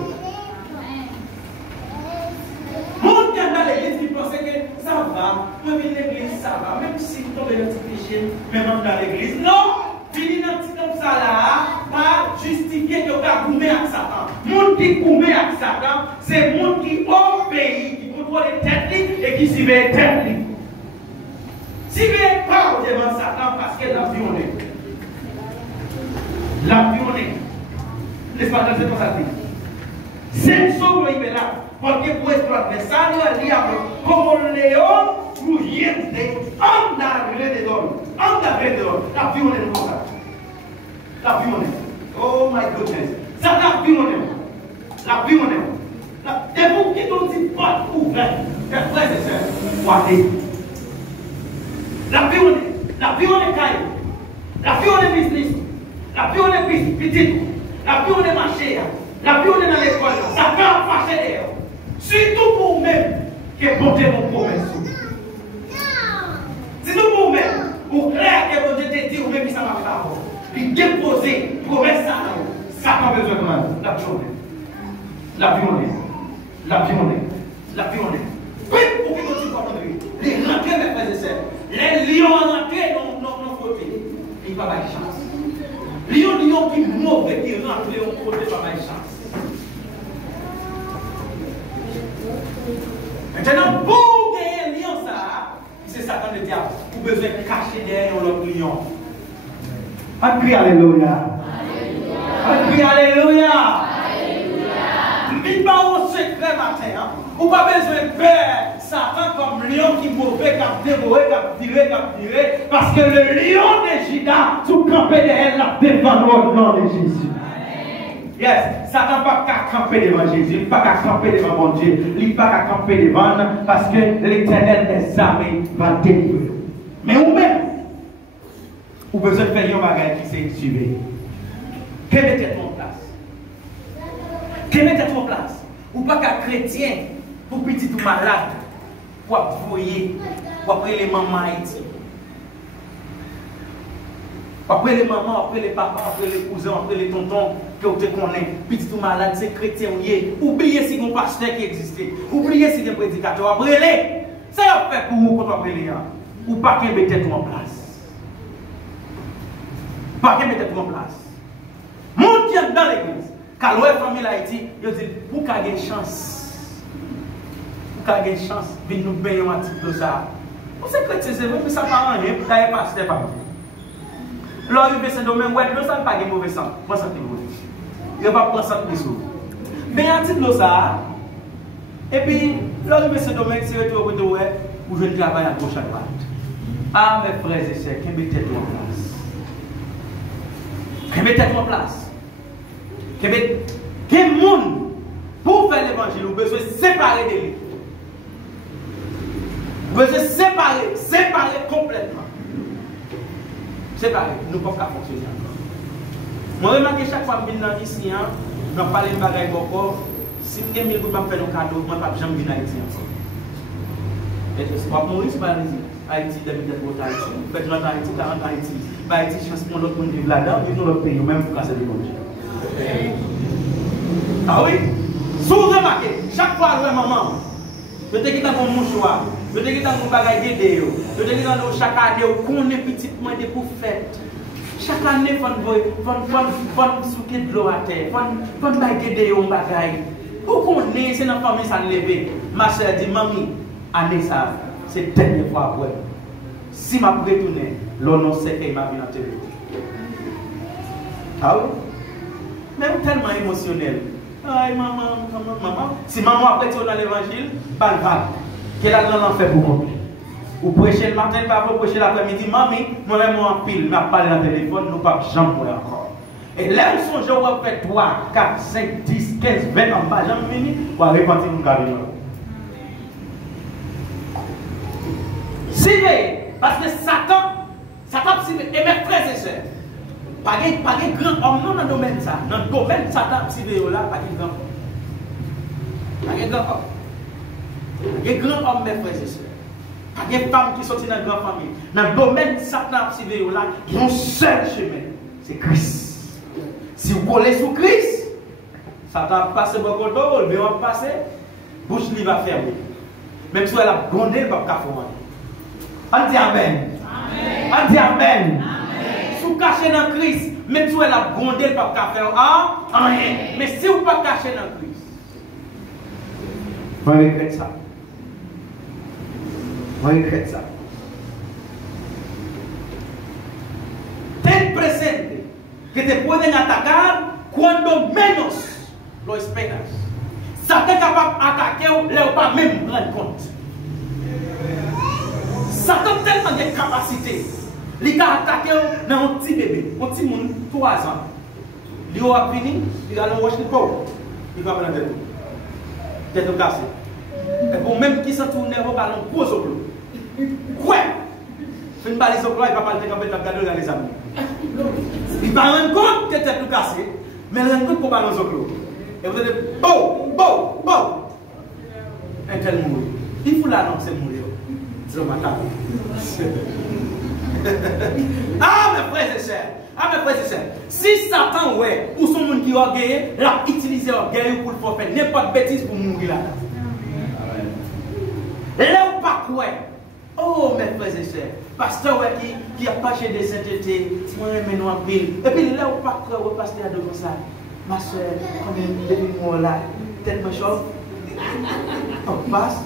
Mon qui est dans l'église qui pensait que ça va, même l'église ça va, même si vous tombez dans le petit péché, même dans l'église, non! Fini dans petit comme ça là, pas justifier que vous avez goumé avec Satan. Monde qui goumé avec Satan, c'est le monde qui obéit, qui contrôle les têtes et qui suit les têtes. Si vous n'êtes pas devant Satan parce que la vie on est. La vie on est. N'est-ce pas, c'est pas ça dit. C'est une chose qui est là. Parce que pour exploiter ça, nous allons comme un léon, nous y sommes en arrière de l'homme. En arrière de l'homme. La vie on est comme ça. La vie on est. Oh my goodness. Ça, la vie on est. La vie on est. Et vous qui nous dites pas ouvert, mes frères et sœurs, regardez. La vie on est. La vie on est caille. La vie on est business. La vie on est petit. La vie on est marché. La vie on est dans l'école. Ça fait un fâché d'ailleurs. Surtout pour vous-même qui est porté mon promesse. C'est nous pour vous-même. Pour clair que vous te dit, vous-même, ça va faire. Il déposer promesse ça n'a pas besoin de mal. La vie on est. La vie on est. La vie on est. La vie on est. Oui, pour que nous disions pas les rentrées, mes frères et sœurs. Les lions rentrés dans nos côtés. Il n'y a pas de chance. Lion qui est mauvais, qui rentre au côté, pas de chance. Maintenant, pour gagner un lion, ça, c'est Satan le diable. Vous avez besoin de cacher derrière l'autre lion. On crie Alléluia. On crie Alléluia. Il n'y a pas un secret matin. Vous n'avez pas besoin de faire Satan comme lion qui est mauvais, qui a dévoré, qui a tiré. Parce que le lion de Juda, tout campé derrière la défendre au nom de Jésus. Yes, Satan n'a pas qu'à camper devant Jésus, il n'a pas qu'à camper devant mon Dieu, il n'a pas qu'à camper devant parce que l'Éternel des armées va délivrer. Mais vous-même, vous avez besoin de faire un bagage qui s'est suivi. Que mettez-vous en place? Que mettez-vous en place? Ou pas qu'à chrétien, pour petit ou malade, pour voyer, pour après les mamans Haïti. Après les mamans, après les papas, après les cousins, après les tontons que vous te connaissez, petit ou malade, c'est chrétien ou yé. Oubliez si un pasteur qui existait. Oubliez si un prédicateur. Après les, C'est un fait pour vous quand on prie, ou pas qu'elle mette tout en place. Pas qu'elle mette tout en place. Mon Dieu dans l'église, quand l'ouest famille Haïti, il dit pour qu'elle ait une chance. Pour qu'elle ait une chance, de nous baigner un petit peu ça. On sait que c'est vrai, mais ça ne va rien, pour qu'elle passe, c'est pas bon. Lorsque vous faites ce domaine, ouais, ça ne pas de mauvais sang. Moi, ça ne il ne va pas prendre ça de sous. Mais un petit peu ça, et puis, lorsque vous faites ce domaine, c'est retour au bout où je travaille à gauche à droite. Ah, mes frères et sœurs, qui mettez tout en place. Qui mettez tout en place. Qui monde pour faire l'évangile, vous avez besoin de séparer de lui. Vous avez besoin de séparer complètement. Séparer, nous ne pouvons pas fonctionner encore. Moi, je remarque chaque fois que je viens ici, je parle de bagaille encore. Si je suis venu faire un cadeau, je ne vais pas jamais venir Haïti encore. Et c'est pas mourir, c'est pas Haïti, d'habitude, pour Haïti. Faites notre Haïti, 40 Haïti. Haïti, chance pour l'autre monde vivre là-dedans, vivre dans l'autre pays, même pour casser des bonnes. Ah oui? Si vous remarquez, chaque fois que je maman, je te dis dans mon mouchoir, je te dis dans mon bagage d'aider, je te dis dans chaque année, qu'on est petit point de pour fête. Chaque année, il faut souquer de l'eau à terre, il faut d'aider au bagage. Pour qu'on ait, c'est dans la famille, ça lever. Ma soeur dit, mamie, année ça, c'est la dernière fois après. Si je retourne, l'on sait qu'il m'a vu dans la télé. Ah oui? Même tellement émotionnel. Aïe, maman. Si maman après tu dans l'évangile, balle. Qu'elle a dans l'enfer pour moi. Ou prêcher le matin, pas pour prêcher l'après-midi. Mamie, moi-même, en pile, m'a parlé dans le téléphone, nous pas jamais encore. Et là, on songe, on fait 3, 4, 5, 10, 15, 20 ans, pas jamais fini, pour repentir mon carrière. Si, parce que Satan, et mes frères et sœurs, pas de grand homme non dans le domaine ça. Dans le domaine Satan, si vous là, pas de grand homme. Pas de grand homme. Pas de grand homme, mes frères et sœurs. Pas de femmes qui sont dans la grande famille. Dans le domaine Satan, si vous là, il y a un seul chemin. C'est Christ. Si vous collez sur Christ, Satan passe beaucoup de temps, mais on va passer, bouche lui va fermer. Même si elle a grondé, elle va pas faire. On dit Amen. On dit Amen. Si vous cachez dans Christ, même si elle a grondé, elle va pas faire rien. Mais si vous ne pas cacher dans Christ, vous regrettez ça. Vous regrettez ça. Ten presente que te pueden atacar cuando menos lo esperas. Satan est capable d'attaquer ou ne pas même rendre compte. Satan a tellement de capacités. Il a attaqué dans un petit bébé, un petit monde, 3 ans. Il a fini, il a le le pauvre. Il va prendre la tête. Tête cassée. Et pour même qui s'en tourne, il va parler un gros soplo. Quoi? Il ne parle pas de soplo, il va parler de la les amis. Il va rendre compte que tête cassée, mais il rend compte qu'on parle de soplo. Et vous allez, bon. Un tel mourir. Il faut l'annoncer mourir. C'est le matin. Ah, mes frères et sœurs. Si Satan, ouais, ou son monde qui est orgueilleux, l'a utilisé orgueil pour faire n'importe bêtise pour mourir là. Là ou pas quoi? Oh, mes frères et sœurs. Pasteur ouais, qui a pâché de sainteté, moi, je me en pile. Et puis là ou pas quoi, le pasteur a devant ça. Ma soeur, quand depuis moi là, tellement chaud. On passe.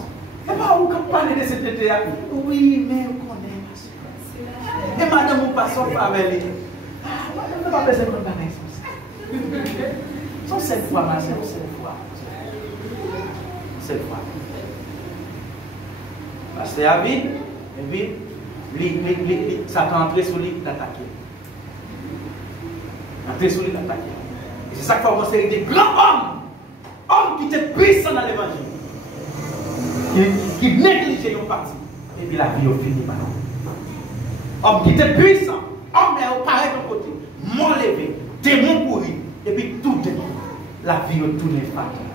Et pas où qu'on parle de sainteté. Oui, mais on connaît, ma soeur. Et madame, on passe en avec lui. Madame, on n'a pas besoin de parler comme ça. Son 7 fois, ma soeur, 7 fois. 7 fois. Pasteur a vite, et vite, Satan entré sur lui, l'attaquer. Entré sur lui, l'attaquer. Et c'est ça qu'il faut commencer des grands hommes qui étaient puissants dans l'évangile, qui négligeaient une partie. Et puis la vie a fini maintenant. Hommes qui étaient puissants, hommes qui pareil de côté, m'ont levé, démons pourris, et puis tout est la vie a tourné fatal.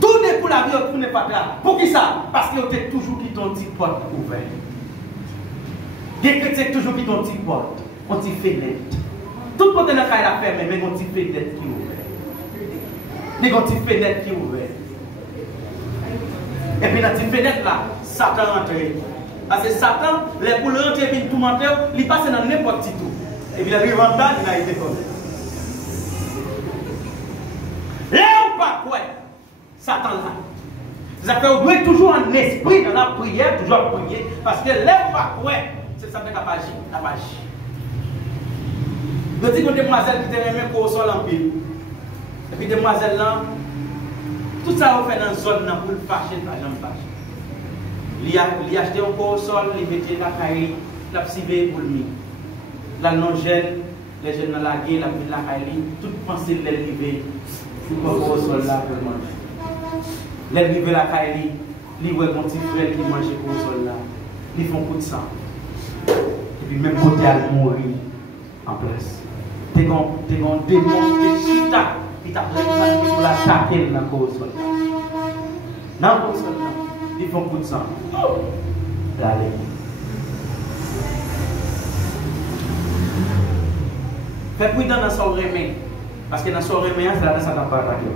Tout est pour la vie a tourné fatal. Pour qui ça? Parce qu'il y a toujours qui ton petit porte ouvert. Il y a toujours qui ton petit porte, on t'y fenêtre. Tout le monde dans la fermé, mais on t'y fenêtre qui ouvert. Les petits fenêtres qui ouvrent. Et puis dans cette fenêtre là, Satan rentre. Parce que Satan, les pour rentrer et tout menteur, il passe dans n'importe qui tout. Et puis il arrive en bas, il a été comme là ou pas quoi, Satan là. Ça fait vous toujours en esprit dans la prière, toujours prier. Parce que là ou pas quoi, c'est Satan qui a pas agi. Je dis que demoiselle qui était même pour au sol en pile. Et puis demoiselle là, tout ça vous fait dans la zone pour le fâcher, pas jamais fâcher. Il a acheté un pot au sol, il mettait la caille, la civé pour lui. La non-gêne, les jeunes dans la gueule, la ville la caille, toute pensée de l'élever, tout le pot au sol là pour manger. L'élever la caille, il voit mon petit frère qui mange au sol là, ils font coup de sang. Et puis même côté à mourir en place. T'es un démon qui est chita, qui t'a pris pour l'attaquer dans le pot au sol. Dans le pot au sol là. Ils font coup de sang. Allez. Fais prudent dans son remède. Parce que dans son remède, c'est là que ça n'a pas attaqué.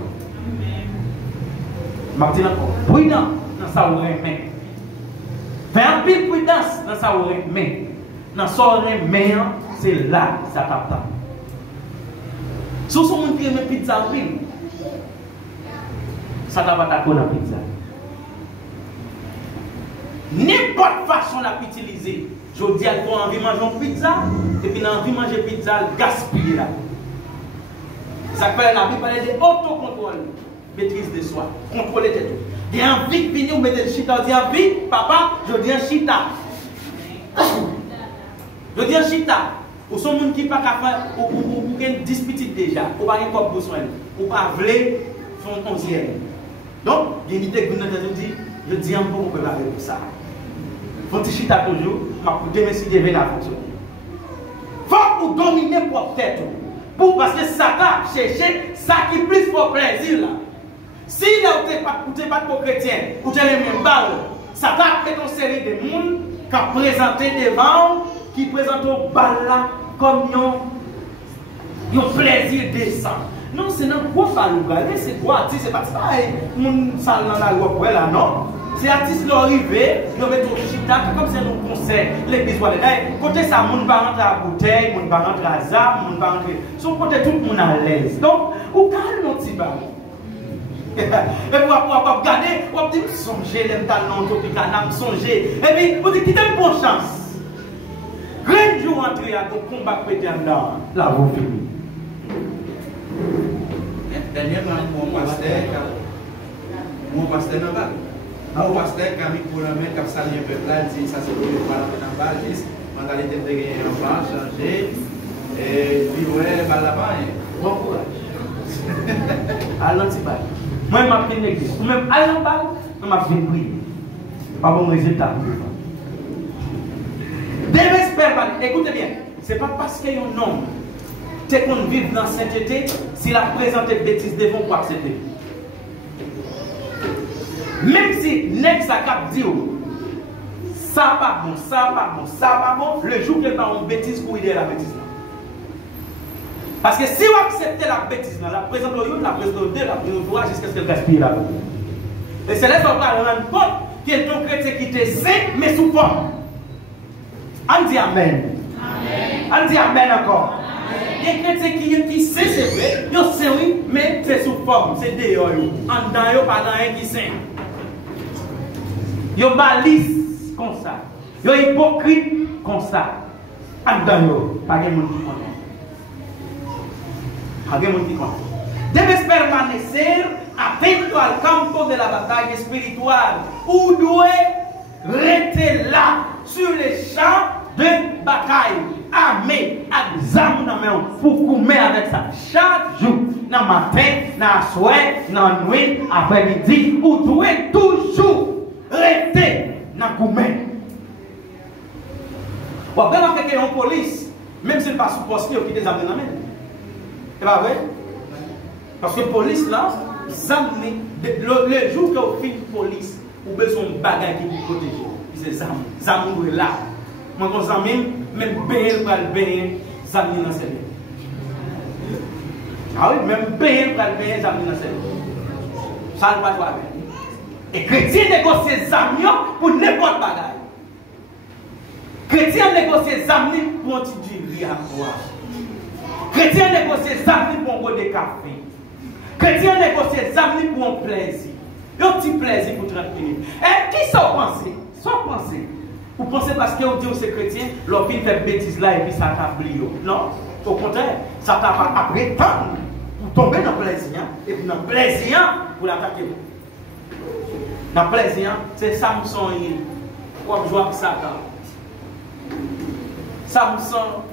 Martin encore. Prudent dans son remède. Fais un peu de prudence dans son remède. Dans son remède, c'est là que ça t'attend. Si vous avez une pizza, ça t'a pas attaqué dans la pizza. N'importe façon la utiliser. Je dis à toi envie de manger une pizza, et puis envie de manger pizza, gaspiller là. Ça fait la Bible parler de autocontrôle, maîtrise de soi, contrôler de tout. Il y a envie de venir mettre le chita, on dit envie, papa, je dis un chita. Je dis un chita. Ou son monde qui pas capable, ou qui dispute déjà, ou pas encore besoin, ou pas vouloir son 11e. Donc, il y a une idée que je dis un peu qu'on peut faire pour ça. Faut que tu toujours, je vais décider de la fonction. Faut pour dominer pour tête. Parce que Satan cherche ça qui plus pour plaisir là. Si vous n'êtes pas pour chrétien, vous avez les mêmes balles, Satan fait une série de monde qui a présenté devant, qui présentent aux balles là comme un plaisir décent. Non, c'est dans quoi ça nous garde, c'est quoi artiste, c'est pas ça, mon salle dans la loi là, non? C'est artiste l'arrivée, ils mettent au chita, comme c'est nos concerts, l'église voilà. Côté ça, mon va rentrer à la bouteille, mon va rentrer à ça, mon va rentrer. Son côté tout le monde à l'aise. Donc, au calme notre petit bar. Et puis, on va regarder, on va dire, songer, les talents, on va songer. Et puis, vous dites, qui donne bonne chance. Grand jour entrer à ton combat pété en dedans, là, vous finissez. Dernièrement, mon pasteur n'a pas. Mon pasteur, quand il court la main, quand ça vient un peu là, il dit ça c'est le pas dans la balle, mentalité de gagner en bas, changer, et puis ouais, balle là-bas. Bon courage. Allons, c'est pas. Moi, je m'appelle l'église. Ou même à la balle, je m'appelle prier. Pas bon résultat. Écoutez bien, ce n'est pas parce qu'il y a un homme qui vit dans la sainteté, s'il a présenté des bêtises devant pour accepter. Même si n'est-ce pas dit ça pas bon, ça pas bon, ça pas bon, le jour qu'il a une bêtise pour aider la bêtise. Parce que si vous acceptez la bêtise, la présente de la présente de la présente jusqu'à ce qu'elle gaspille là. Et c'est là qu'on va rendre compte qu'il y a un chrétien qui était saint, mais sous forme. On dit Amen. On dit Amen encore. Il y a un chrétien qui sait, c'est vrai, il sait oui, mais c'est sous forme, c'est dehors. En dedans, il n'y a pas rien qui sait. Yo malice comme ça. Yo hypocrite comme ça. En dedans, yo, pas de monde qui connaît. Pas de monde qui connaît. Debes permanecer atento al campo de la bataille spirituelle. Ou doit rester là, sur les champs de bataille. Armé, examen dans main pour coumer avec ça. Chaque jour, dans le matin, dans le soir, dans la nuit, après-midi, ou doit toujours rester dans le coumer. Ou après, on a quelqu'un en police, même si ce n'est pas sous poste, il y a des amis dans la main. C'est pas vrai? Parce que la police, là, le jour que vous faites la police, vous avez besoin de bagages qui vous protègent. C'est ça. Ça nous est là. Moi, quand ça même bien, pour le bien, ça nous est dans cette vie. Ah oui, même bien, pour le bien, ça nous est dans cette vie. Ça ne va pas bien. Et chrétien négocie des amis pour n'importe bagaille. Chrétien négocie des amis pour un petit riz à boire. Chrétien négocie des amis pour un pot de café. Chrétien négocie des amis pour un plaisir. Un petit plaisir pour 30 minutes. Et qui ça pensez? Ça pensez? Vous pensez parce que vous dites que c'est chrétien, l'on fait bêtise là et puis ça t'a oublié. Non, au contraire, ça t'a pas après temps pour tomber dans le plaisir. Et puis dans le plaisir, pour l'attaquer. Dans le plaisir, c'est Samson comme jouer avec Satan. Samson,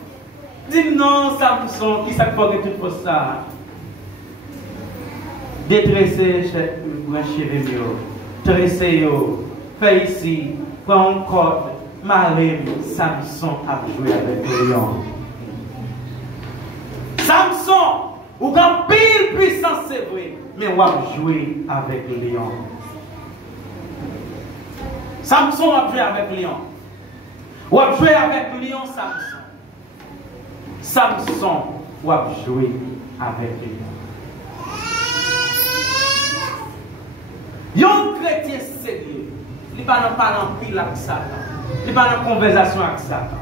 dis non, Samson, qui s'est fait tout pour ça? Détresser, brancher mieux, tresser, fait ici, prends une corde, Marie, Samson a joué avec le lion. Samson, ou quand pile puissance, c'est vrai, mais on a joué avec le lion. Samson a joué avec le lion. On a joué avec le lion, Samson. Samson a joué avec le lion. Yon chrétien sérieux, il ne va pas parler en pile avec Satan. Il ne va pas en conversation avec Satan.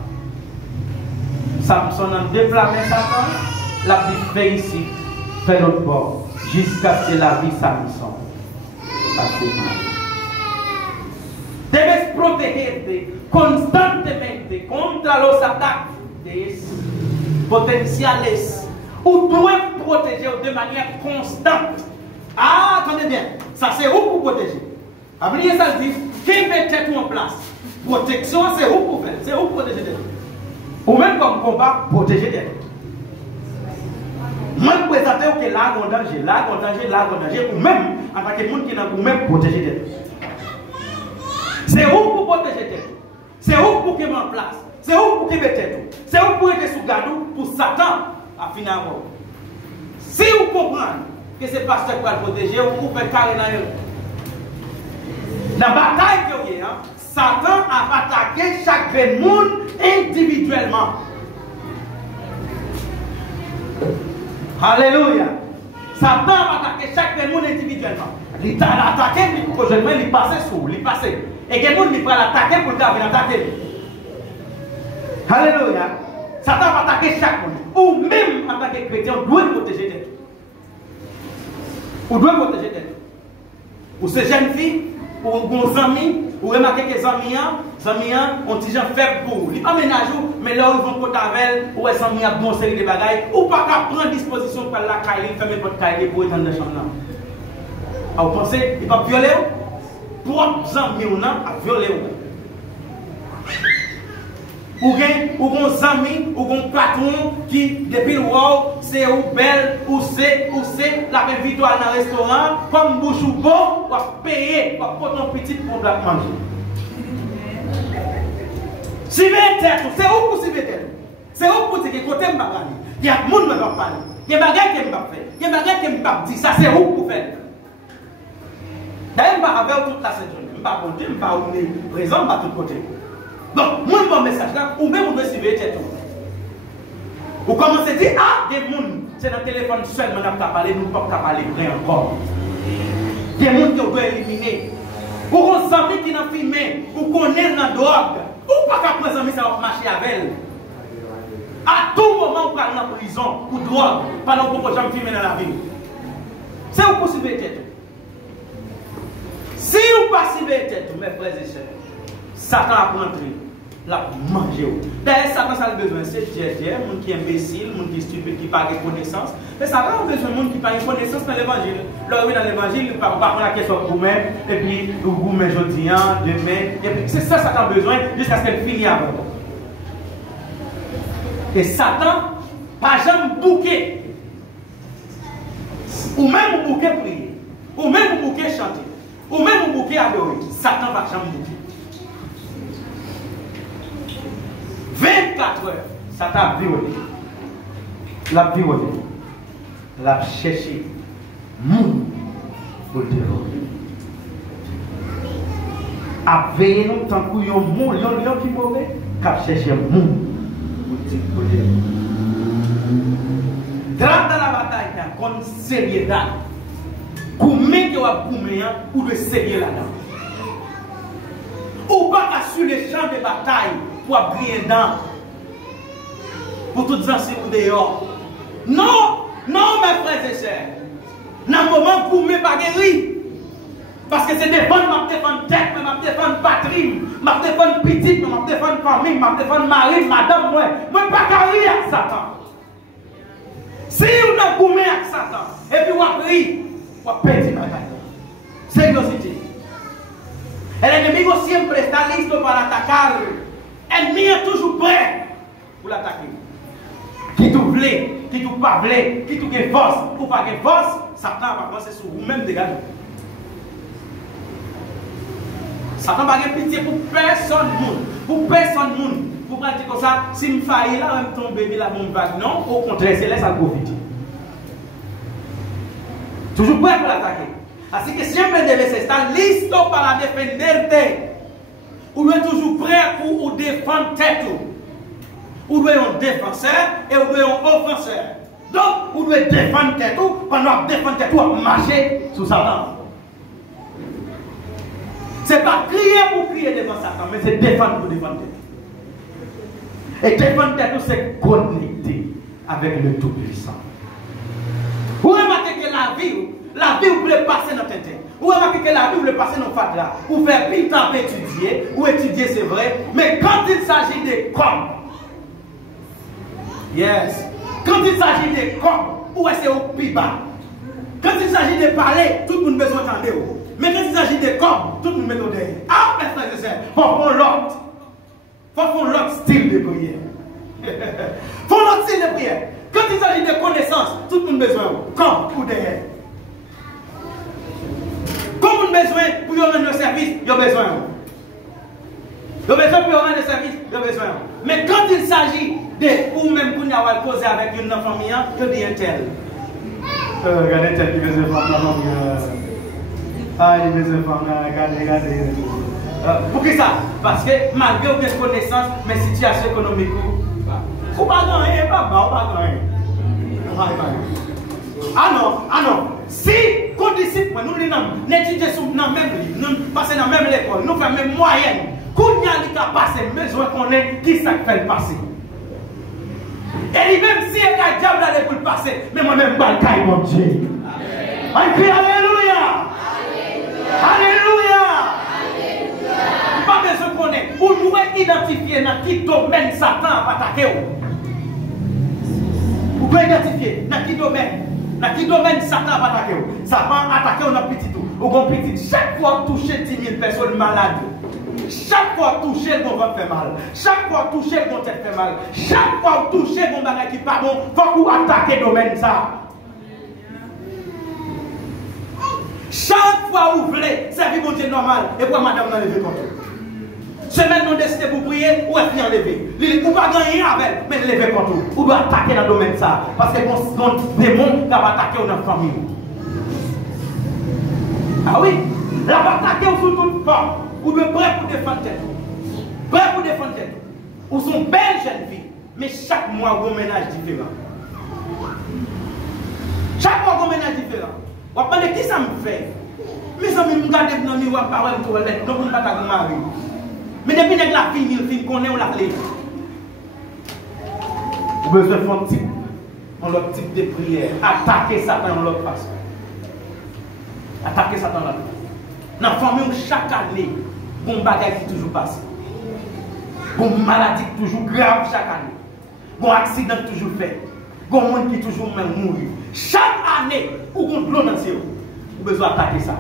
Samson a déflammé Satan, la vie fait ici, fait l'autre bord, jusqu'à ce que la vie Samson passe mal. Debes protegerte constantemente contra los ataques potenciales. Ou doit protéger de manière constante. Ah, attendez bien, ça c'est où pour protéger. Après ça dit, qui met tête en place? Protection, c'est où pour faire? C'est où pour protéger tête? Ou même comme combat, protéger tête. Même présenter que là, on danger, là, on danger, là, on danger, ou même en tant que monde qui n'a pas même protéger tête. C'est où pour protéger tête? C'est où pour qu'il en place? C'est où pour qu'il mette tête? C'est où pour être sous garde pour Satan à finir. Si vous comprenez que c'est pasteur qui va le protéger, vous pouvez carrer dans eux. Dans la bataille que vous avez, Satan a attaqué chaque monde individuellement. Alléluia. Satan a attaqué chaque monde individuellement. Il a attaqué, il passait sous, il passait. Et quelqu'un qui va l'attaquer pour venir attaquer. Alléluia. Satan va attaquer chaque monde. Ou même en tant que chrétien, on doit protéger d'être. On doit protéger d'être. Ou ces jeunes filles, ou vos amis, ou remarquez que les amis ont des gens faibles pour vous. Ils ne sont pas ménageux, mais là où ils vont côté avec ou les amis ont bon série de bagailles, ou pas qu'à prendre disposition pour la caille, faire mes potes caille pour être dans la chambre. Vous pensez, il va violer? Propres amis ou non, à violer. Ou des amis, ou des patrons qui, depuis le wow, c'est ou belle, ou c'est, la même victoire dans le restaurant, comme bouche ou bon, ou à payer, ou à prendre ton petit pour manger. Suivez tête, c'est où pour suivre tête? C'est où pour dire que côté m'a parler? Il y a des gens qui m'ont parlé, il y a des bagages qui m'ont fait, il y a des bagages qui m'ont dit, ça c'est où pour faire? D'ailleurs, je ne vais pas avec toute la journée, je ne vais pas compter, je ne vais pas présent, je vais tout côté. Donc, moi, mon message là, ou même vous devez suivre tête. Vous commencez à dire, ah, des gens, c'est dans le téléphone seulement qu'on a parlé, nous ne pouvons pas parler vrai encore. Des gens qui doivent éliminer. Ou des amis qui n'ont filmé, ou qu'on est dans la drogue, ou pas qu'après les amis, ça va marcher avec elle. À tout moment, on parle dans la prison, pour drogue, pendant qu'on peut jamais filmer dans la vie. C'est où pour suivre tête. Si vous ne passez pas tête, mes frères et sœurs, Satan a rentré, l'a mangé. D'ailleurs, Satan a besoin, c'est les gens qui sont imbéciles, les gens qui sont stupides, qui n'ont pas de connaissance. Mais Satan a besoin de gens qui n'ont pas de connaissance dans l'évangile. Là, oui, dans l'évangile, il ne va pas prendre la question pour vous-même, et puis vous mettez aujourd'hui, demain, et puis c'est ça Satan a besoin, jusqu'à ce qu'elle finisse avec vous. Et Satan, pas jamais bouquet. Ou même bouquet prier, ou même bouquet chanter, ou même bouquet adorer. Satan va jamais bouquet. 24 heures, Satan a violé. La violé. La cherché. Moun pour le terroriser. A veillé nous tant que yon moun, yon qui mauvais, qu'a cherché moun pour le terroriser. Grande dans la bataille, comme sérieux. Goumé qui va goumer, ou de serrer là-dedans. Ou pas sur les champs de bataille pour briller dedans. Pour toutes les anciens ou dehors. Non, non, mes frères et sœurs. Dans le moment où je ne pas guéri. Parce que c'est défendre, je défendre tête, je défendre patrie, je défendre petite, je défendre famille, je défendre mari, madame, moi. Je ne pas carrer avec Satan. Si vous avez goumé avec Satan, et puis vous avez vous perdez la bataille. Sériosité. Et l'ennemi aussi est liste pour l'attaquer. L'ennemi est toujours prêt pour l'attaquer. Qui tout voulait, qui tout pas voulait, qui tout a force, ou pas de force, Satan va commencer sur vous-même dégagez. Satan va pas pitié pour personne monde. Pour personne monde. Pour pas dire comme ça, si je faillis là, je tombe bébé la bombe vague. Non, au contraire, c'est là ça profite. Toujours prêt pour l'attaquer. Ainsi que siempre debe estar listo para defenderte. Vous êtes toujours prêt pour défendre tête. Vous êtes un défenseur et vous êtes un offenseur. Donc, vous devez défendre tête pendant que défendre tête ou marcher sous Satan. Ce n'est pas crier pour crier devant Satan, mais c'est défendre pour défendre tête. Et défendre tête, c'est connecter avec le Tout-Puissant. Vous remarquez que la vie, vous voulez passer dans tête. Vous remarquez que la vie, vous voulez passer dans le là. Vous faire plus temps étudier, ou étudier, c'est vrai, mais quand il s'agit de corps, yes, quand il s'agit de corps, où est-ce au plus bas? Quand il s'agit de parler, tout le monde a besoin d'entendre. Mais quand il s'agit de corps, tout le monde a besoin d'entendre. Ah, mes frères et sœurs, il faut prendre l'autre style de prière. Il faut l'autre style de prière. Quand il s'agit de connaissances, tout le monde a besoin corps ou derrière. Comme vous avez besoin pour y rendre le service, il y a besoin. Il y a besoin pour y rendre le service, il y a besoin. Mais quand il s'agit de vous-même pour avoir causé avec une famille, il y a des tel. Regardez tel qui veut faire la famille. Ah, il veut faire, regardez. Pour qui ça? Parce que malgré vos connaissances, mes situations économiques, vous ne pouvez pas gagner. Ah non. Si, qu'on disciple, nous n'étudions dans le même livre, nous passons dans la même école, nous faisons la même moyenne, qu'on y a qui passer, besoin qu'on ait qui ça fait le passer. Et même si il y a un diable d'aller pour le passer, mais moi-même, je ne vais mon Dieu. On crie Alléluia. Alléluia. Pas besoin qu'on ait. Vous devez identifier dans quel domaine Satan a attaqué. Vous pouvez identifier dans quel domaine. Dans quel domaine Satan a attaqué? Satan a attaqué dans petit tout. Ou dans petit. Chaque fois toucher 10 000 personnes malades. Chaque fois toucher, on va faire mal. Chaque fois toucher, on tête fait mal. Chaque fois toucher, on va qui pas bon. Il faut qu'on attaque le domaine ça. Chaque fois où vous voulez, c'est vie mon Dieu normal. Et pour madame n'a levé contre vous. Semaine nous décidez pour prier, ou est-ce bien levé? Vous ne pouvez pas gagner avec, mais lever contre vous. Vous devez attaquer dans le domaine ça. Parce que mon démon va attaquer notre famille. Ah oui, la va attaquer sous toute forme. Vous êtes prêts pour défendre tête. Prêts pour défendre tête. Vous sont belles jeunes filles, mais chaque mois, vous ménage différent. Chaque mois, vous ménage différent. Vous apprenez qui ça me fait? Mes amis, vous regardez dans le miroir, par exemple, pour être, donc vous ne pas vous marier. Mais depuis que la fille, il film qu'on est, on l'a clé. Vous avez besoin de type, on l'autre type de prière. Attaquer Satan dans l'autre façon. Attaquer Satan dans l'autre. Dans la famille, chaque année, bon bagage qui toujours passe. Bon maladie toujours grave chaque année. Bon accident toujours fait. Bon monde qui toujours même mourir. Chaque année, vous avez de l'eau dans le ciel. Vous avez besoin d'attaquer ça.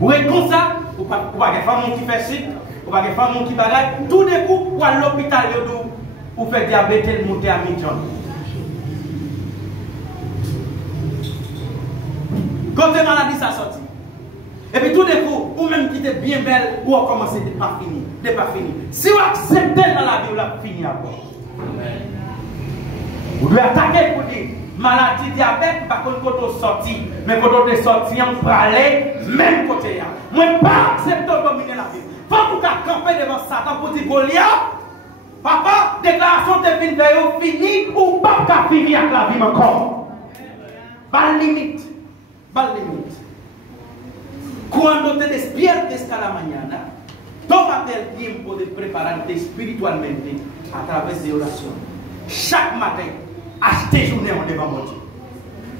Vous êtes comme ça, vous n'avez pas de femme qui fait chic, vous n'avez pas de femme qui bagaille. Tout d'un coup, vous allez à l'hôpital, vous faites diabète, monter à mi-jon. Quand la maladie ça sorti. Et puis tout d'un coup, vous-même qui êtes bien belle, vous avez commencé de pas fini. De pas fini. Si vous acceptez dans la vie, vous l'avez fini après. Vous devez attaquer pour dire maladie diabète, pas contre vous sorti, mais quand vous êtes sorti, on peut aller même côté. Moi, je ne peux pas accepter de dominer la vie. Il faut que vous camper devant Satan pour dire Goliath, papa, déclaration de fin de fini ou pas finir avec la vie encore. Pas de limite. Pas de limite. Cuando te despiertes cada mañana, tómate el tiempo de prepararte espiritualmente a través de oración. Chaque matin, achetez journée en devant mon Dieu.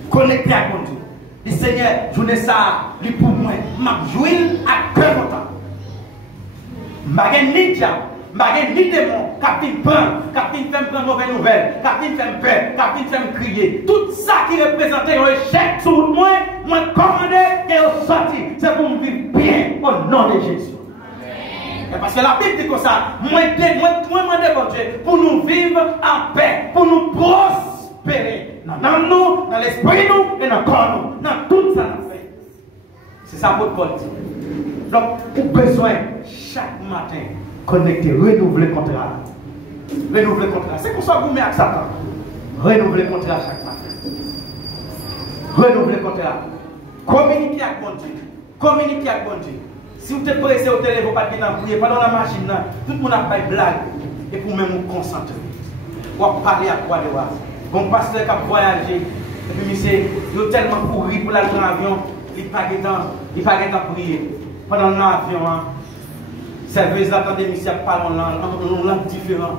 Connectez à mon Dieu. Dis Seigneur, journée ça, lui pour moi, m'a joué à cœur content. M'a ni diable, m'a ni démon, capitaine prend, capitaine fait prendre mauvaise nouvelle, capitaine fait peur, capitaine fait crier. Tout ça qui représentait un échec sur moi, moi commandé et au sorti. C'est pour me vivre bien au nom de Jésus. Parce que la Bible dit comme ça, moi demande bon Dieu pour nous vivre en paix, pour nous prospérer. Dans nous, dans l'esprit nous et dans le corps nous. Dans tout ça nous fait. C'est ça votre Paul dit. Donc, vous avez besoin chaque matin connecter, renouveler le contrat. Renouveler le contrat. C'est pour ça que vous mettez avec Satan. Renouveler le contrat chaque matin. Renouveler le contrat. Communiquer avec mon Dieu. Communiquer avec mon Dieu. Si vous êtes pressé au téléphone, vous ne pouvez pas prier. Pendant la machine, tout le monde a fait blague. Et pour même vous concentrer. Vous parler à quoi de voir. Bon pasteur qui a voyagé. Et puis, monsieur, il a tellement couru pour aller dans l'avion. Il n'a pas de temps de prier. Pendant l'avion, serveuse attendez, monsieur, parle en langue différente.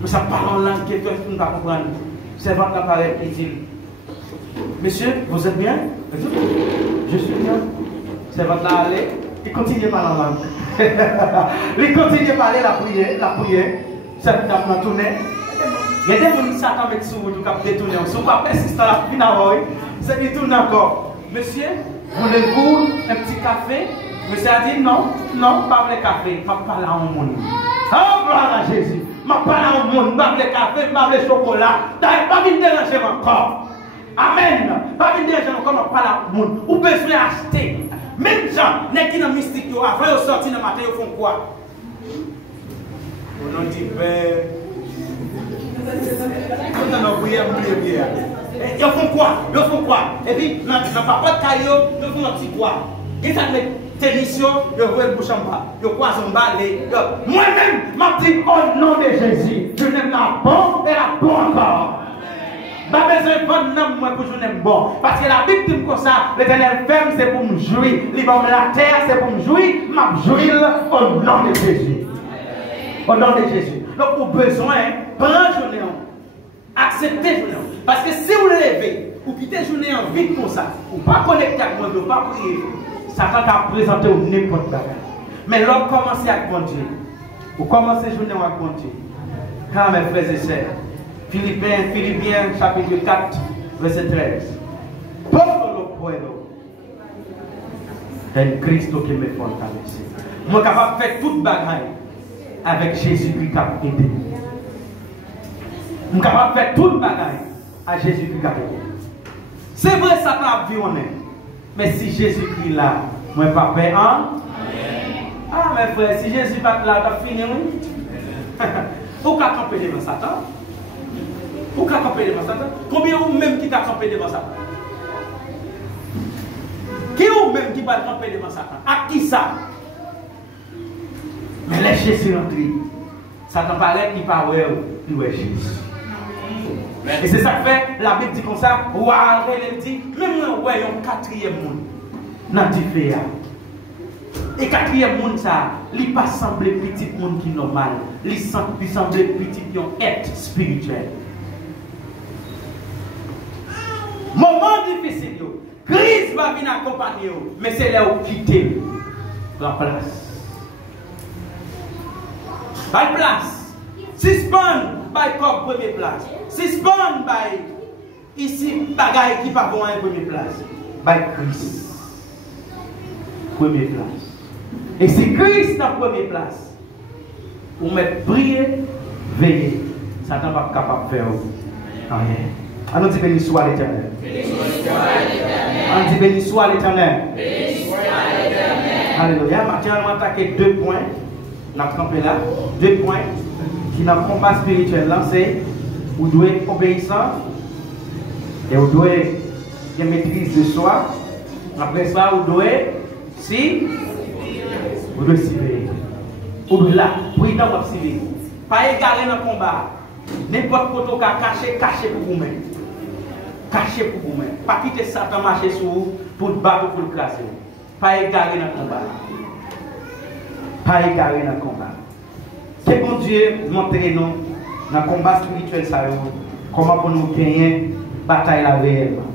Mais ça parle en langue que quelqu'un ne peut pas comprendre. Servante apparaît et dit, monsieur, vous êtes bien? Je suis bien. Servante là, allez. Il continue à parler en langue. Il continue à parler la prière. Ça va tourner. Il y a des gens qui s'attendent avec vous qui détourner. Si vous ne pas persister à la fin, c'est qui tourne encore. Monsieur, voulez-vous un petit café? Monsieur a dit non, pas de café. Je parle à un monde. Oh, gloire à Jésus. Je parle à un monde. Pas de café, pas de chocolat. Pas de déranger encore. Amen. Pas de déranger encore. Je parle à un monde. Vous besoin d'acheter. Même gens, les qui sont mystiques, avant de sortir dans le matin, ils font quoi? On a dit, ils font quoi? Et puis, dans le papa de caillou, ils font un petit quoi? Ils font des télévisions, ils font le bouche en bas, ils croisent en bas. Moi-même, je dis au nom de Jésus, je n'aime la bonne et la bonne encore. Je n'ai pas besoin de bon nom pour je n'aime bon. Parce que la Bible dit comme ça, l'Éternel ferme, c'est pour me jouir. La terre, c'est pour me jouir. Je jouir au nom de Jésus. Au nom de Jésus. Donc, vous avez besoin, prendre journée, accepter journée. Parce que si vous levez, vous quittez journée en vide comme ça, vous ne pas connecter avec mon Dieu, vous ne pas prier, Satan va présenter n'importe quoi. Mais lorsque vous commencez avec mon Dieu, vous commencez journée avec mon Dieu. Quand mes frères et sœurs, Philippiens chapitre 4, verset 13. Todo lo puedo en Cristo que me fortalece. Je suis capable de faire toute bagaille avec Jésus-Christ qui a aidé. Je suis capable de faire toute bagaille avec Jésus-Christ qui a aidé. C'est vrai, ça t'a violé. Mais si Jésus-Christ est là, moi je ne pas peur, hein? Ah, mes frères, si Jésus n'est pas là, tu as fini, oui? Pourquoi camper devant Satan? Pourquoi camper devant Satan? Combien ou même qui t'a campé devant Satan? Qui ou même qui va camper devant Satan? À qui ça? Mais laisse Jésus rentrer. Satan paraît qu'il parle, il est Jésus. Et c'est ça que fait, la Bible dit comme ça, elle dit, même nous voyons un quatrième monde dans le différent. Et quatrième monde, ça, il ne pas sembler petit monde qui est normal. Il semble petit qui est être spirituel. Moment difficile, crise va venir accompagner, mais c'est là où quitter la place. Pas de place. Suspend by comme première place. Suspend by ici, bagaille qui pas bon à première place. By Christ. Première place. Et si Christ est en première place, vous mettez prier, veiller. Satan va pas capable de faire rien. On dit béni soit l'Éternel. On dit béni soit l'Éternel. Alléluia. Maintenant, on va attaquer 2 points. On a campé là. 2 points qui dans le combat spirituel là, c'est vous devez être obéissant et vous devez avoir maîtrise de soi. Après ça, vous devez si vous devez civil. Vous devez là, pour y avoir civil. Pas égaler dans le combat. N'importe quoi caché pour vous-même. caché pour vous-même. Pas quitter Satan marcher sur vous pour le battre ou pour le craser. Pas égarer dans le combat. Pas égarer dans le combat. Que bon Dieu montre nous dans le combat spirituel, ça, comment pour nous gagner la bataille là réellement.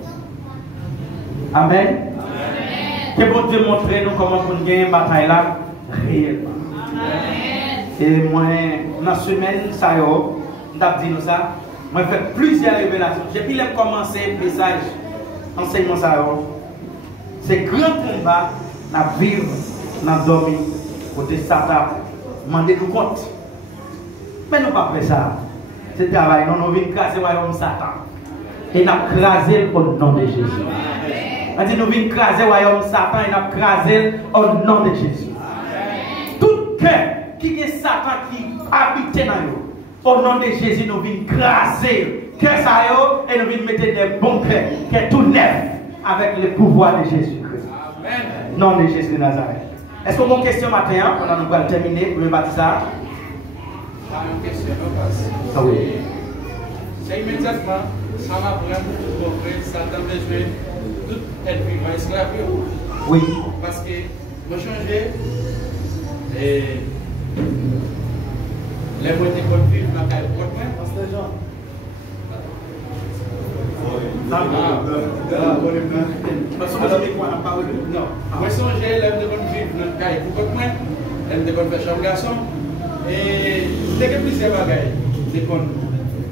Amen. Amen. Que bon Dieu montre nous comment pour nous gagner la bataille là réellement. Amen. Et moi, dans la semaine, ça y est, je dit nous ça. Moi, j'ai fait plusieurs révélations. J'ai pu commencer le message, enseignement ça y est. C'est grand combat à vivre, à dormir, côté Satan, demander nous compte. Mais nous pas fait ça. C'est travail, nous venons craser le royaume Satan. Et nous avons crasé au nom de Jésus. On dit nous venons craser le royaume Satan et nous avons crasé au nom de Jésus. Tout cœur qui est Satan qui habite dans nous, au nom de Jésus, nous venons craser cœur ça et nous venons mettre des bons cœurs qui est tout neuf avec le pouvoir de Jésus-Christ. Nom de Jésus de Nazareth. Est-ce que vous avez une question matin? On va terminer pour me battre ça. Une question, ah oui. C'est immédiatement, ça m'a vraiment compris, ça t'a besoin tout être vivant esclave. Oui. Parce que moi changer et les moyens de vivre dans le cas de Pasteur Jean. Non, moi changer les de vivre dans le cas de faire chambre garçon. Et dès que plusieurs bagages, c'est qu'on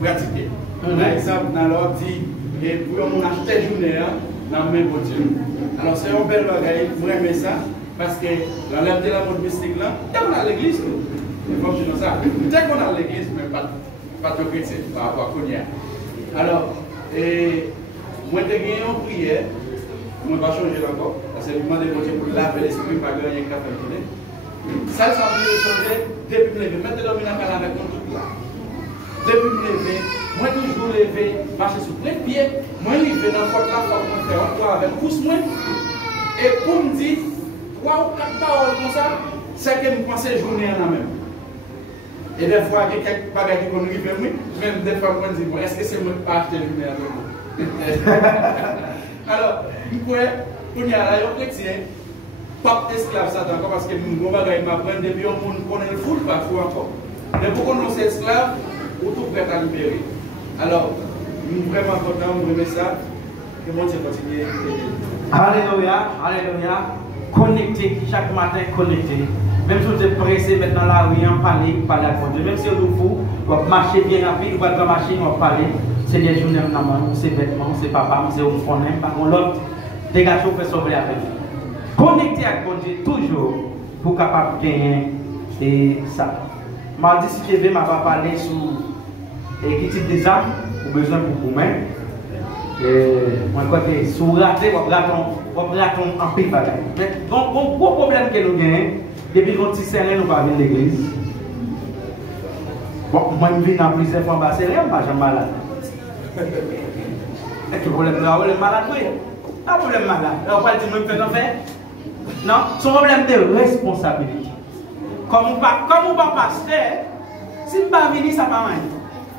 pratique. Par exemple, dans l'ordi, et pour on acheter journée dans le même voiture. Alors c'est un bel bagage, vous aimez ça, parce que dans l'âme de la mode mystique là, dès qu'on a l'église, comme je dis ça, dès qu'on a l'église, mais pas de chrétien par rapport à Konya. Alors, moi j'ai gagné une prière, je ne vais pas changer encore, parce que je demande pour laver l'esprit, pas gagner un café. Ça, ça veut changer depuis me lever. Maintenant, je vais avec mon tout là. Depuis me lever, moi toujours lever, marcher sur plein pied. Moi, je vais dans la porte là, pour faire encore avec pouce moi. Et pour me dire, 3 ou 4 paroles comme ça, c'est que je pense que journée en même. Et des fois, il y a quelques bagages qui vont arriver, même des fois, je me dis, est-ce que c'est moi qui pas acheter journée avec moi? Alors, pour y aller, on chrétien. Pas esclave Satan encore parce que nous m'apprendre depuis on connaît le foot parfois encore. Mais pour qu'on soit esclave, on tout prêt à libérer. Alors, nous sommes vraiment contents de remettre ça. Que mon Dieu continue. Alléluia, alléluia. Connecté, chaque matin connecté. Même si vous êtes pressé maintenant la rue, parler avec Dieu. Même si vous fou, vous marchez bien rapide, vous allez dans la machine, vous parler. C'est des journées c'est vêtements, c'est papa, c'est vous connaissez, par contre l'autre, dégagez vous fait sauver avec vous. Connecté avec Dieu toujours pour capable de gagner et ça. Mardi, si tu veux, je vais parler sur quel type des armes ou besoin pour vous-même. Moi, côté, si vous ratez, vous ratez en pile bagaille. Mais bon, gros problème que nous gagnons, depuis qu'on s'y serre, nous ne pas venir à l'église. Bon, moi, je vis dans plusieurs fois, c'est rien, je suis malade. Est-ce que le problème est malade? Oui. Pas de problème malade. On va dire, nous faisons faire. Non, c'est un problème de responsabilité. Comme on pas pasteur, si ne pas venir, ça va venir.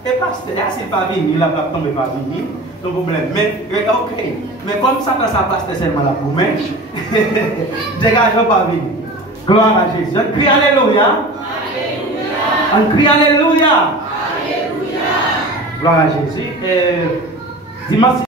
Et pasteur, si ne pas venir, la plateforme ne va pas venir. C'est un problème. Mais, ok. Mais comme ça, ça pasteur seulement là pour moi, dégagez pas venir. Gloire à Jésus. On crie Alléluia. On crie Alléluia. Gloire à Jésus. Dimanche.